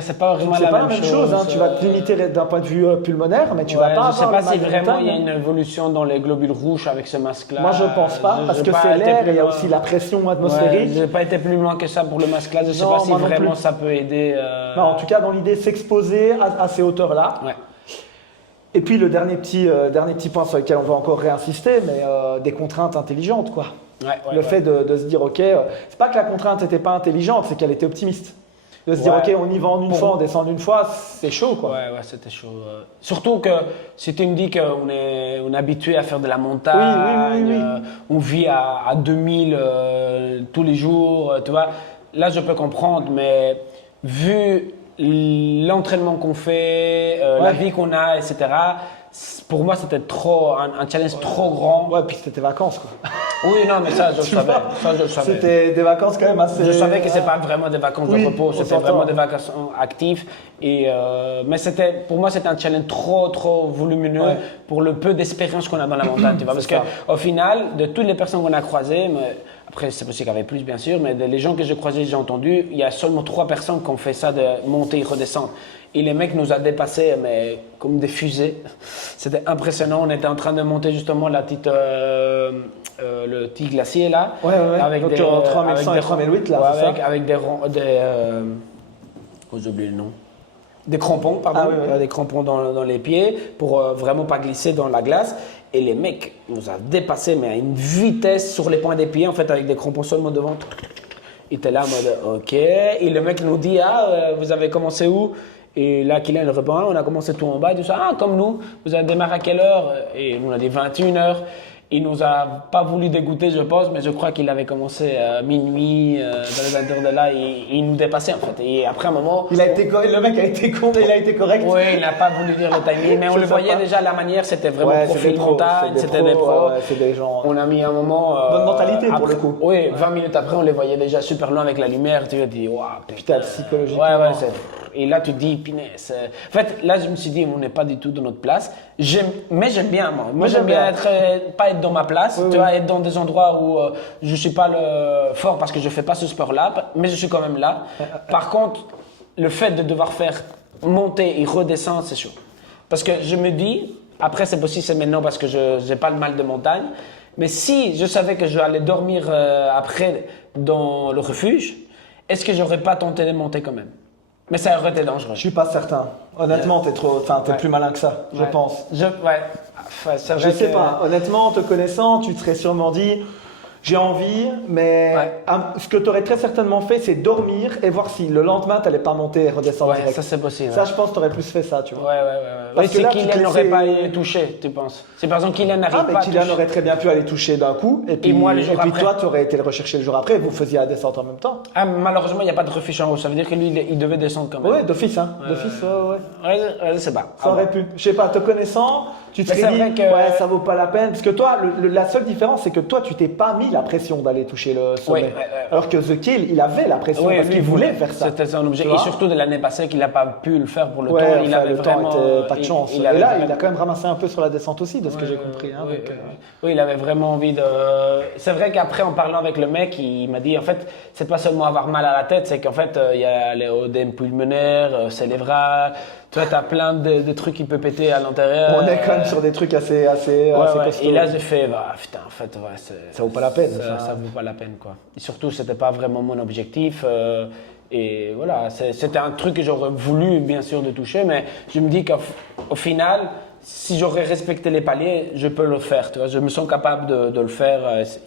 c'est pas vraiment la même chose. Hein. Tu vas te limiter d'un point de vue pulmonaire, mais tu vas pas. Je sais pas si vraiment il y a une évolution dans les globules rouges avec ce masque-là. Moi je pense pas, parce que c'est l'air et il y a aussi la pression atmosphérique. J'ai pas été plus loin que ça pour le masque-là. Je sais pas si vraiment ça peut aider. Non, en tout cas, dans l'idée, s'exposer à ces hauteurs-là. Ouais. Et puis le dernier petit point sur lequel on va encore réinsister, mais des contraintes intelligentes, quoi. Le fait de se dire, ok, c'est pas que la contrainte n'était pas intelligente, c'est qu'elle était optimiste. De se dire, ok, on y va en une fois, on descend d'une fois, c'est chaud, quoi. Ouais, c'était chaud. Surtout que si tu me dis qu'on est habitué à faire de la montagne, on vit à 2000 tous les jours, tu vois, là je peux comprendre, mais vu l'entraînement qu'on fait, la vie qu'on a, etc., pour moi c'était un challenge trop grand. Ouais, puis c'était tes vacances, quoi. Oui, non, mais ça je le savais. C'était des vacances quand même assez... Je savais que c'est pas vraiment des vacances de repos, c'était vraiment des vacances actives. Mais pour moi c'était un challenge trop volumineux pour le peu d'expérience qu'on a dans la montagne, tu vois. Parce qu'au final, de toutes les personnes qu'on a croisées, après c'est possible qu'il y avait plus bien sûr, mais les gens que j'ai croisés, j'ai entendu, il y a seulement 3 personnes qui ont fait ça de monter et redescendre. Et les mecs nous ont dépassés, mais comme des fusées. C'était impressionnant. On était en train de monter justement le petit glacier là. Avec donc, des 3100 et 3008 là, c'est ça. Avec des j'ai oublié le nom. Des crampons, pardon. Des crampons dans les pieds pour vraiment pas glisser dans la glace. Et les mecs nous ont dépassés, mais à une vitesse sur les points des pieds, en fait, avec des crampons seulement devant. Il était là en mode OK. Et le mec nous dit vous avez commencé où? Et là, Kylian répond on a commencé tout en bas. Il dit comme nous, vous avez démarré à quelle heure? Et on a dit 21h. Il nous a pas voulu dégoûter, je pense, mais je crois qu'il avait commencé à minuit, dans les alentours de là, il nous dépassait en fait. Et après un moment... le mec a été con, il a été correct. Oui, il n'a pas voulu dire le timing, mais on le voyait déjà, la manière, c'était vraiment profil montagne, c'était des pros. C'est des gens... On a mis un moment... bonne mentalité pour le coup. Oui, 20 minutes après, on les voyait déjà super loin avec la lumière, tu te dis, waouh, putain, psychologiquement. Et là, tu te dis, punaise. En fait, là, je me suis dit, on n'est pas du tout dans notre place. Mais j'aime bien, moi. Moi, j'aime bien pas être dans ma place, tu vois, être dans des endroits où je ne suis pas fort parce que je ne fais pas ce sport-là, mais je suis quand même là. Par contre, le fait de devoir faire monter et redescendre, c'est chaud. Parce que je me dis, après, c'est possible, c'est maintenant parce que je n'ai pas le mal de montagne, mais si je savais que je allais dormir après dans le refuge, est-ce que je n'aurais pas tenté de monter quand même? Mais ça aurait été dangereux. Je suis pas certain. Honnêtement, t'es plus malin que ça, je pense. Je sais pas. Honnêtement, te connaissant, tu te serais sûrement dit, j'ai envie, mais ce que tu aurais très certainement fait, c'est dormir et voir si le lendemain, tu n'allais pas monter et redescendre Ouais, direct. ça c'est possible. Ça, je pense que tu aurais plus fait ça, tu vois. Ouais. Parce que si là, tu te Kylian n'aurait pas laissais- touché, tu penses? Si par exemple Kylian n'arrive Ah, mais pas à Kylian toucher. aurait très bien pu aller toucher d'un coup, et puis, moi, le jour et puis après. toi, tu aurais été le rechercher le jour après, et vous faisiez la descente en même temps. Ah, malheureusement, il n'y a pas de refuge en haut. Ça veut dire que lui, il devait descendre quand même. Ouais, d'office, hein. D'office, ouais. Ouais, je sais pas. Ça aurait pu. Je sais pas, te connaissant, tu te Mais serais c'est dit, vrai que- ouais, ça vaut pas la peine. Parce que toi, la seule différence, c'est que toi, tu t'es pas mis la pression d'aller toucher le sommet. Ouais. Alors que The Kill, il avait la pression Oui, parce lui, qu'il voulait faire ça. C'était son objet. Tu Et vois surtout de l'année passée qu'il n'a pas pu le faire pour le Ouais, temps. enfin, Il avait le temps vraiment. était pas de chance. il Et avait là, vraiment- il a quand même ramassé un peu sur la descente aussi, de ce que j'ai compris. Hein, oui, donc, oui, il avait vraiment envie de. C'est vrai qu'après, en parlant avec le mec, il m'a dit en fait, c'est pas seulement avoir mal à la tête, c'est qu'en fait, il y a les odèmes pulmonaires, cérébrales. Tu vois, t'as plein de trucs qui peuvent péter à l'intérieur. on est quand même sur des trucs assez Ouais. costauds. Et là, j'ai fait, putain, en fait, Ça vaut pas la peine, Ça, ça. ça vaut pas la peine, quoi. Et surtout, c'était pas vraiment mon objectif. Et voilà, c'était un truc que j'aurais voulu, bien sûr, de toucher, mais je me dis qu'au final, si j'aurais respecté les paliers, je peux le faire. Tu vois, je me sens capable de le faire.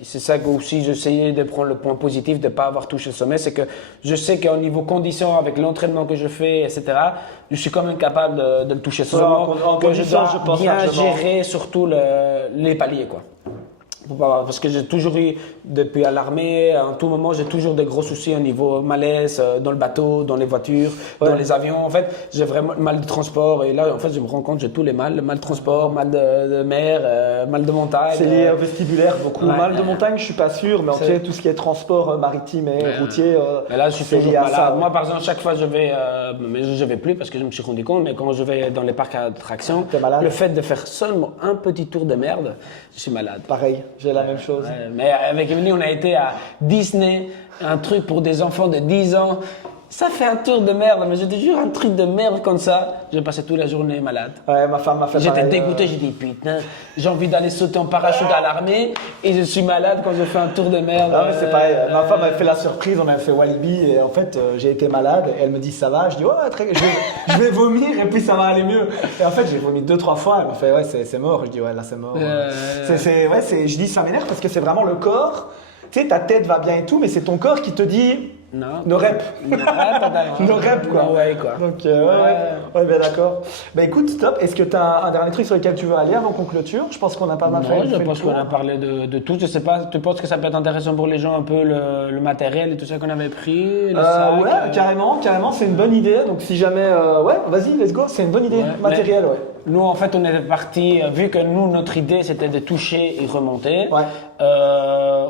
C'est ça que aussi j'essayais de prendre le point positif de ne pas avoir touché le sommet, c'est que je sais qu'au niveau condition, avec l'entraînement que je fais, etc., je suis quand même capable de le toucher. Seulement en que je condition, dois je pense bien largement. gérer surtout les paliers, quoi. Parce que j'ai toujours eu, depuis à l'armée, à tout moment, j'ai toujours des gros soucis au niveau malaise, dans le bateau, dans les voitures, dans les avions. En fait, j'ai vraiment mal de transport. Et là, en fait, je me rends compte, j'ai tous les mal. Mal de transport, mal de mer, mal de montagne. C'est lié au vestibulaire beaucoup. Ouais. Mal de montagne, je suis pas sûr, mais en tout cas, tout ce qui est transport maritime et routier, Mais là, je suis c'est toujours lié à malade. ça. Moi, par exemple, chaque fois, je vais, mais je vais plus parce que je me suis rendu compte, mais quand je vais dans les parcs à attractions, T'es malade. le fait de faire seulement un petit tour de merde, je suis malade. Pareil, j'ai la même chose. Ouais, mais avec Emily, on a été à Disney, un truc pour des enfants de 10 ans. Ça fait un tour de merde, mais je te jure, un truc de merde comme ça, j'ai passé toute la journée malade. Ouais, ma femme m'a fait J'étais pareil, dégoûté, j'ai dit putain, j'ai envie d'aller sauter en parachute à l'armée et je suis malade quand je fais un tour de merde. Non, mais c'est pareil. Ma femme avait fait la surprise, on avait fait Walibi et en fait j'ai été malade et elle me dit ça va. Je dis ouais, je vais vomir et puis ça va aller mieux. Et en fait j'ai vomi 2-3 fois. Elle m'a fait ouais, c'est mort. Je dis ouais, là c'est mort. Je dis ça m'énerve parce que c'est vraiment le corps. Tu sais, ta tête va bien et tout, mais c'est ton corps qui te dit Non. no rep. Ouais, totalement. No rep quoi. Ouais, quoi. Donc ouais, bien d'accord. Bah écoute, top. Est-ce que tu as un dernier truc sur lequel tu veux aller avant qu'on clôture? Je pense qu'on a pas mal fait. Non, fait je le pense tour. qu'on a parlé de tout. Je sais pas, tu penses que ça peut être intéressant pour les gens un peu le matériel et tout ça qu'on avait pris, le sac, Ouais, carrément, c'est une bonne idée. Donc si jamais, ouais, vas-y, let's go, c'est une bonne idée. Ouais, Matériel, ouais. Nous, en fait, on est parti, vu que nous, notre idée, c'était de toucher et remonter. Ouais.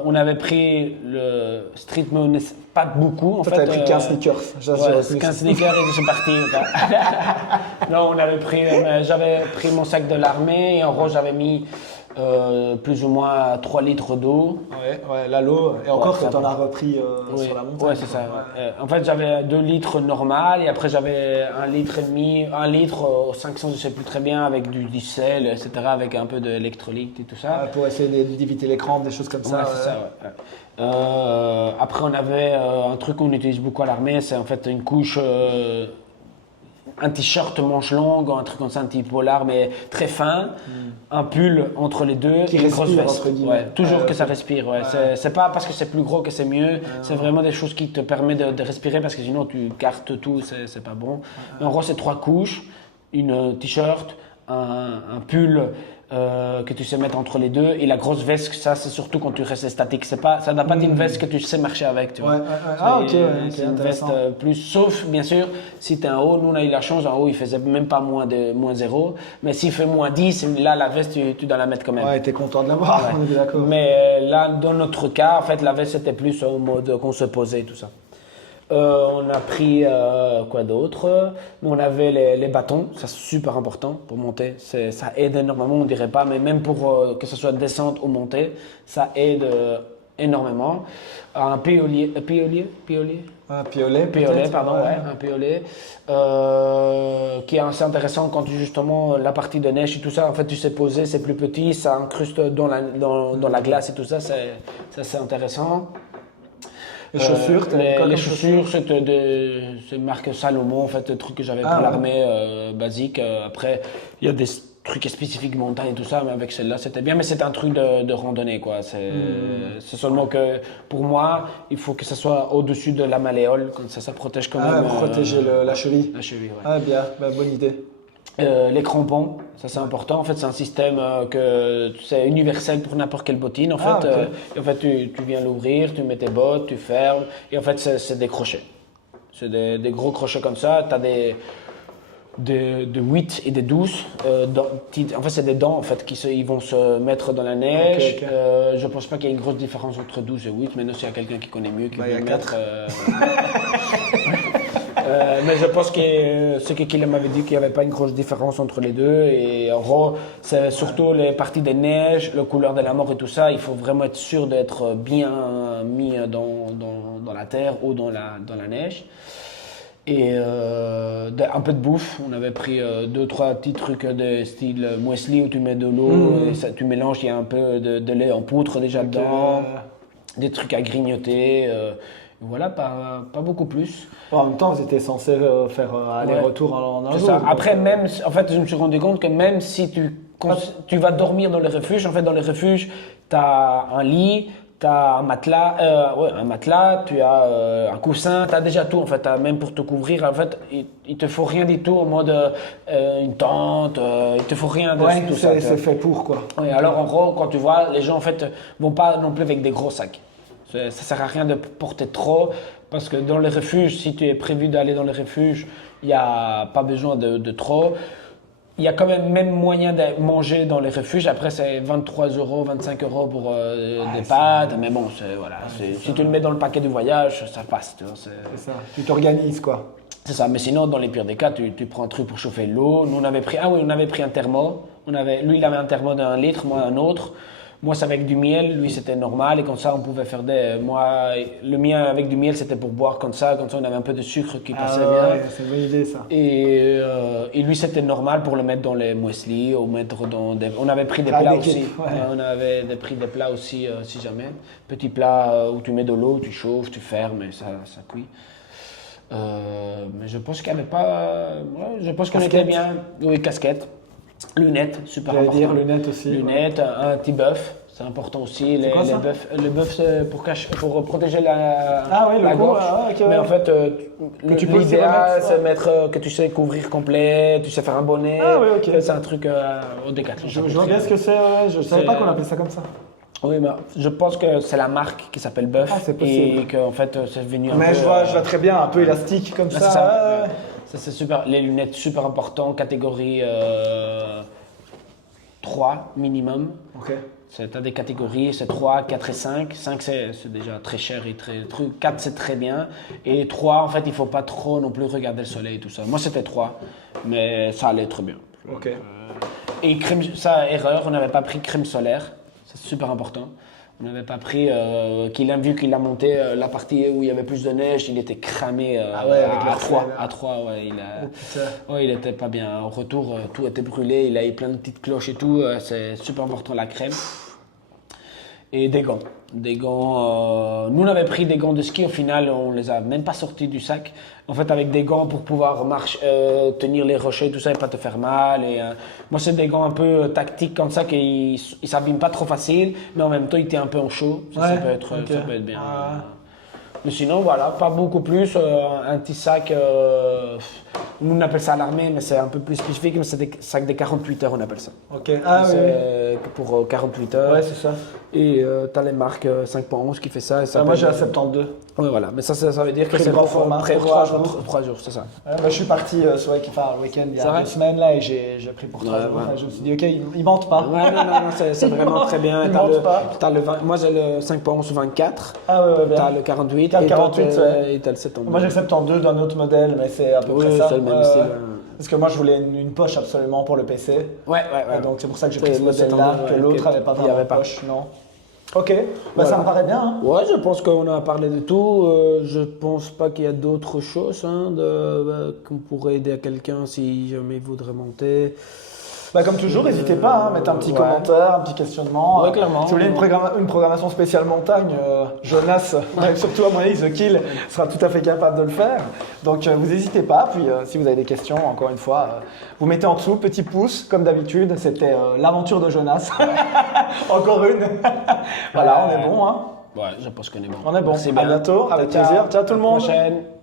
On avait pris le street moon, pas beaucoup. En Toi, fait, t'avais pris 15 sneakers. Ouais, 15 sneakers et je suis parti. Non, j'avais pris mon sac de l'armée et en gros, j'avais mis plus ou moins 3 litres d'eau. Ouais, là l'eau. Et encore Ouais, que t'en ça as repris Oui, sur la montagne. ouais, c'est ça. En fait, j'avais 2 litres normal et après j'avais 1 litre et demi, 1 litre 500, je sais plus très bien, avec du sel, etc., avec un peu d'électrolyte et tout ça. Pour essayer d'éviter les crampes, des choses comme ça. Ouais, c'est ça, ouais. Après, on avait un truc qu'on utilise beaucoup à l'armée, c'est en fait une couche, un t-shirt manche longue, un truc comme ça, un petit polar, mais très fin, un pull entre les deux Qui et une grosse respire, veste. entre guillemets. Ouais, toujours que ça respire. Ouais. C'est pas parce que c'est plus gros que c'est mieux, c'est vraiment des choses qui te permettent de respirer parce que sinon tu cartes tout, c'est pas bon. Mais en gros, c'est 3 couches, une t-shirt, un pull. Que tu sais mettre entre les deux et la grosse veste, ça c'est surtout quand tu restes statique, ça n'a pas d'une veste que tu sais marcher avec, tu vois. Ah ok, C'est une veste plus, sauf bien sûr si tu es en haut, nous on a eu la chance, en haut il faisait même pas moins 0, mais s'il fait moins 10, là la veste tu dois la mettre quand même. Ouais, t'es content de l'avoir, Ouais. on est d'accord. Mais là dans notre cas, en fait la veste c'était plus au mode qu'on se posait et tout ça. On a pris quoi d'autre? On avait les bâtons, ça c'est super important pour monter. Ça aide énormément, on dirait pas, mais même pour que ce soit descente ou montée, ça aide énormément. Un piolet, Un piolet, pardon, ouais, un piolet, qui est assez intéressant quand justement la partie de neige et tout ça, en fait tu sais poser, c'est plus petit, ça incruste dans la glace et tout ça, c'est intéressant. Les chaussures, les chaussures, c'est marque Salomon, en fait, le truc que j'avais pour l'armée basique. Après, il y a des truc spécifique montagne et tout ça, mais avec celle-là, c'était bien. Mais c'est un truc de randonnée, quoi. C'est seulement que, pour moi, il faut que ça soit au-dessus de la malléole, comme ça protège quand même. Protéger la cheville. La cheville, ouais. Ah, bien, bonne idée. Les crampons, ça c'est important. En fait, c'est un système que c'est universel pour n'importe quelle bottine. En fait, et en fait tu viens l'ouvrir, tu mets tes bottes, tu fermes. Et en fait, c'est des crochets. C'est des gros crochets comme ça. Tu as de 8 et des 12. En fait, c'est des dents en fait, ils vont se mettre dans la neige. Je ne pense pas qu'il y ait une grosse différence entre 12 et 8. Maintenant, s'il y a quelqu'un qui connaît mieux, qui peut mettre. Mais je pense que ce que Kylian m'avait dit, qu'il n'y avait pas une grosse différence entre les deux. Et en gros, c'est surtout les parties des neiges, la couleur de la mort et tout ça. Il faut vraiment être sûr d'être bien mis dans la terre ou dans la neige. Et un peu de bouffe. On avait pris 2-3 petits trucs de style muesli où tu mets de l'eau, et ça, tu mélanges, il y a un peu de lait en poudre déjà dedans, des trucs à grignoter. Voilà, pas beaucoup plus. En même temps, vous étiez censé faire aller-retour en un jour. Ça. Après, en fait, je me suis rendu compte que même si tu vas dormir dans le refuge, en fait, dans le refuge, tu as un lit, tu as un matelas, tu as un coussin, tu as déjà tout, en fait, même pour te couvrir. En fait, il te faut rien du tout en mode une tente, il te faut rien de tout ça. C'est fait pour, quoi. Ouais, alors, en gros, quand tu vois, les gens, en fait, vont pas non plus avec des gros sacs. Ça sert à rien de porter trop, parce que dans les refuges, si tu es prévu d'aller dans les refuges, il n'y a pas besoin de trop. Il y a quand même moyen de manger dans les refuges. Après, c'est 23 €, 25 € pour des pâtes. Mais bon, voilà, si tu le mets dans le paquet du voyage, ça passe. C'est ça, tu t'organises, quoi. C'est ça, mais sinon, dans les pires des cas, tu prends un truc pour chauffer l'eau. Nous, on avait pris un thermo. Lui, il avait un thermo d'1 litre, moi un autre. Moi, c'est avec du miel, lui, c'était normal. Et comme ça, on pouvait faire le mien avec du miel, c'était pour boire comme ça on avait un peu de sucre qui passait bien. Ouais, c'est une bonne idée, ça. Et lui, c'était normal pour le mettre dans les muesli ou mettre dans des... On avait pris des plats aussi. Ouais. On avait pris des plats aussi, si jamais. Petit plat où tu mets de l'eau, tu chauffes, tu fermes et ça cuit. Mais je pense qu'il n'y avait pas... je pense qu'on était bien. Oui, casquette. Lunettes, super important. J'allais dire lunettes aussi. Lunettes, un petit bœuf, c'est important aussi. Les bœufs, le bœuf, c'est pour protéger la gorge. Mais en fait, l'idéal, c'est que tu sais couvrir complet, tu sais faire un bonnet. C'est un truc au Décathlon. Je vois bien ce que c'est, je ne savais pas qu'on appelait ça comme ça. Oui, mais je pense que c'est la marque qui s'appelle Bœuf. C'est possible. Et qu'en fait, c'est venu Mais je vois très bien, un peu élastique comme ça. Ça, c'est super. Les lunettes, super important, catégorie 3 minimum. Ok. Tu as des catégories, c'est 3, 4 et 5. 5, c'est déjà très cher et très truc. 4, c'est très bien. Et 3, en fait, il ne faut pas trop non plus regarder le soleil et tout ça. Moi, c'était 3, mais ça allait très bien. Ok. Et crème, ça, erreur, on n'avait pas pris crème solaire. C'est super important. On n'avait pas pris, vu qu'il a monté la partie où il y avait plus de neige, il était cramé à 3. Il était pas bien. Au retour, tout était brûlé, il a eu plein de petites cloches et tout. C'est super important la crème. Et des gants. Nous, on avait pris des gants de ski. Au final, on les a même pas sortis du sac. En fait, avec des gants pour pouvoir tenir les rochers, tout ça, et pas te faire mal. Et, moi, c'est des gants un peu tactiques comme ça, qui ne s'abîment pas trop facile, mais en même temps, ils étaient un peu en chaud. Ça peut être bien. Mais sinon, voilà, pas beaucoup plus. Un petit sac, nous on appelle ça à l'armée, mais c'est un peu plus spécifique, mais c'est des sacs de 48 heures, on appelle ça. Ok, oui. Pour 48 heures. Ouais, c'est ça. Et tu as les marques 5.11 qui fait ça. Et moi j'ai un 72. Oui, voilà, mais ça veut dire que c'est pour format. 3 jours, c'est ça. Je suis parti sur le week-end il y a 2 semaines là, et j'ai pris pour 3 jours. Je me suis dit, ok, ils mentent pas. Ouais, non, c'est vraiment très bien. Ils mentent pas. Moi j'ai le 5.11 24. Tu as le 48. T'as le 48, et tu as le 72. Moi j'ai le 72 d'un autre modèle, mais c'est à peu près ça. C'est le même style. Parce que moi je voulais une poche absolument pour le PC. Ouais. Donc c'est pour ça que j'ai pris ce modèle-là, que l'autre n'avait pas vraiment de poche, non. Ok, ça me paraît bien. Hein. Ouais, je pense qu'on a parlé de tout. Je pense pas qu'il y a d'autres choses qu'on pourrait aider à quelqu'un si jamais il voudrait monter. Bah, comme toujours, n'hésitez pas à mettre un petit commentaire, un petit questionnement. Ouais, clairement. Si vous voulez une programmation spéciale montagne, Jonas, surtout à mon avis, The Kill sera tout à fait capable de le faire. Donc vous n'hésitez pas. Puis si vous avez des questions, encore une fois, vous mettez en dessous, petit pouce, comme d'habitude. C'était l'aventure de Jonas. Encore une. Voilà, on est bon. Hein. Ouais, je pense qu'on est bon. On est bon. Merci À bien. bientôt, avec Ciao, plaisir. Ciao tout le à la monde. prochaine.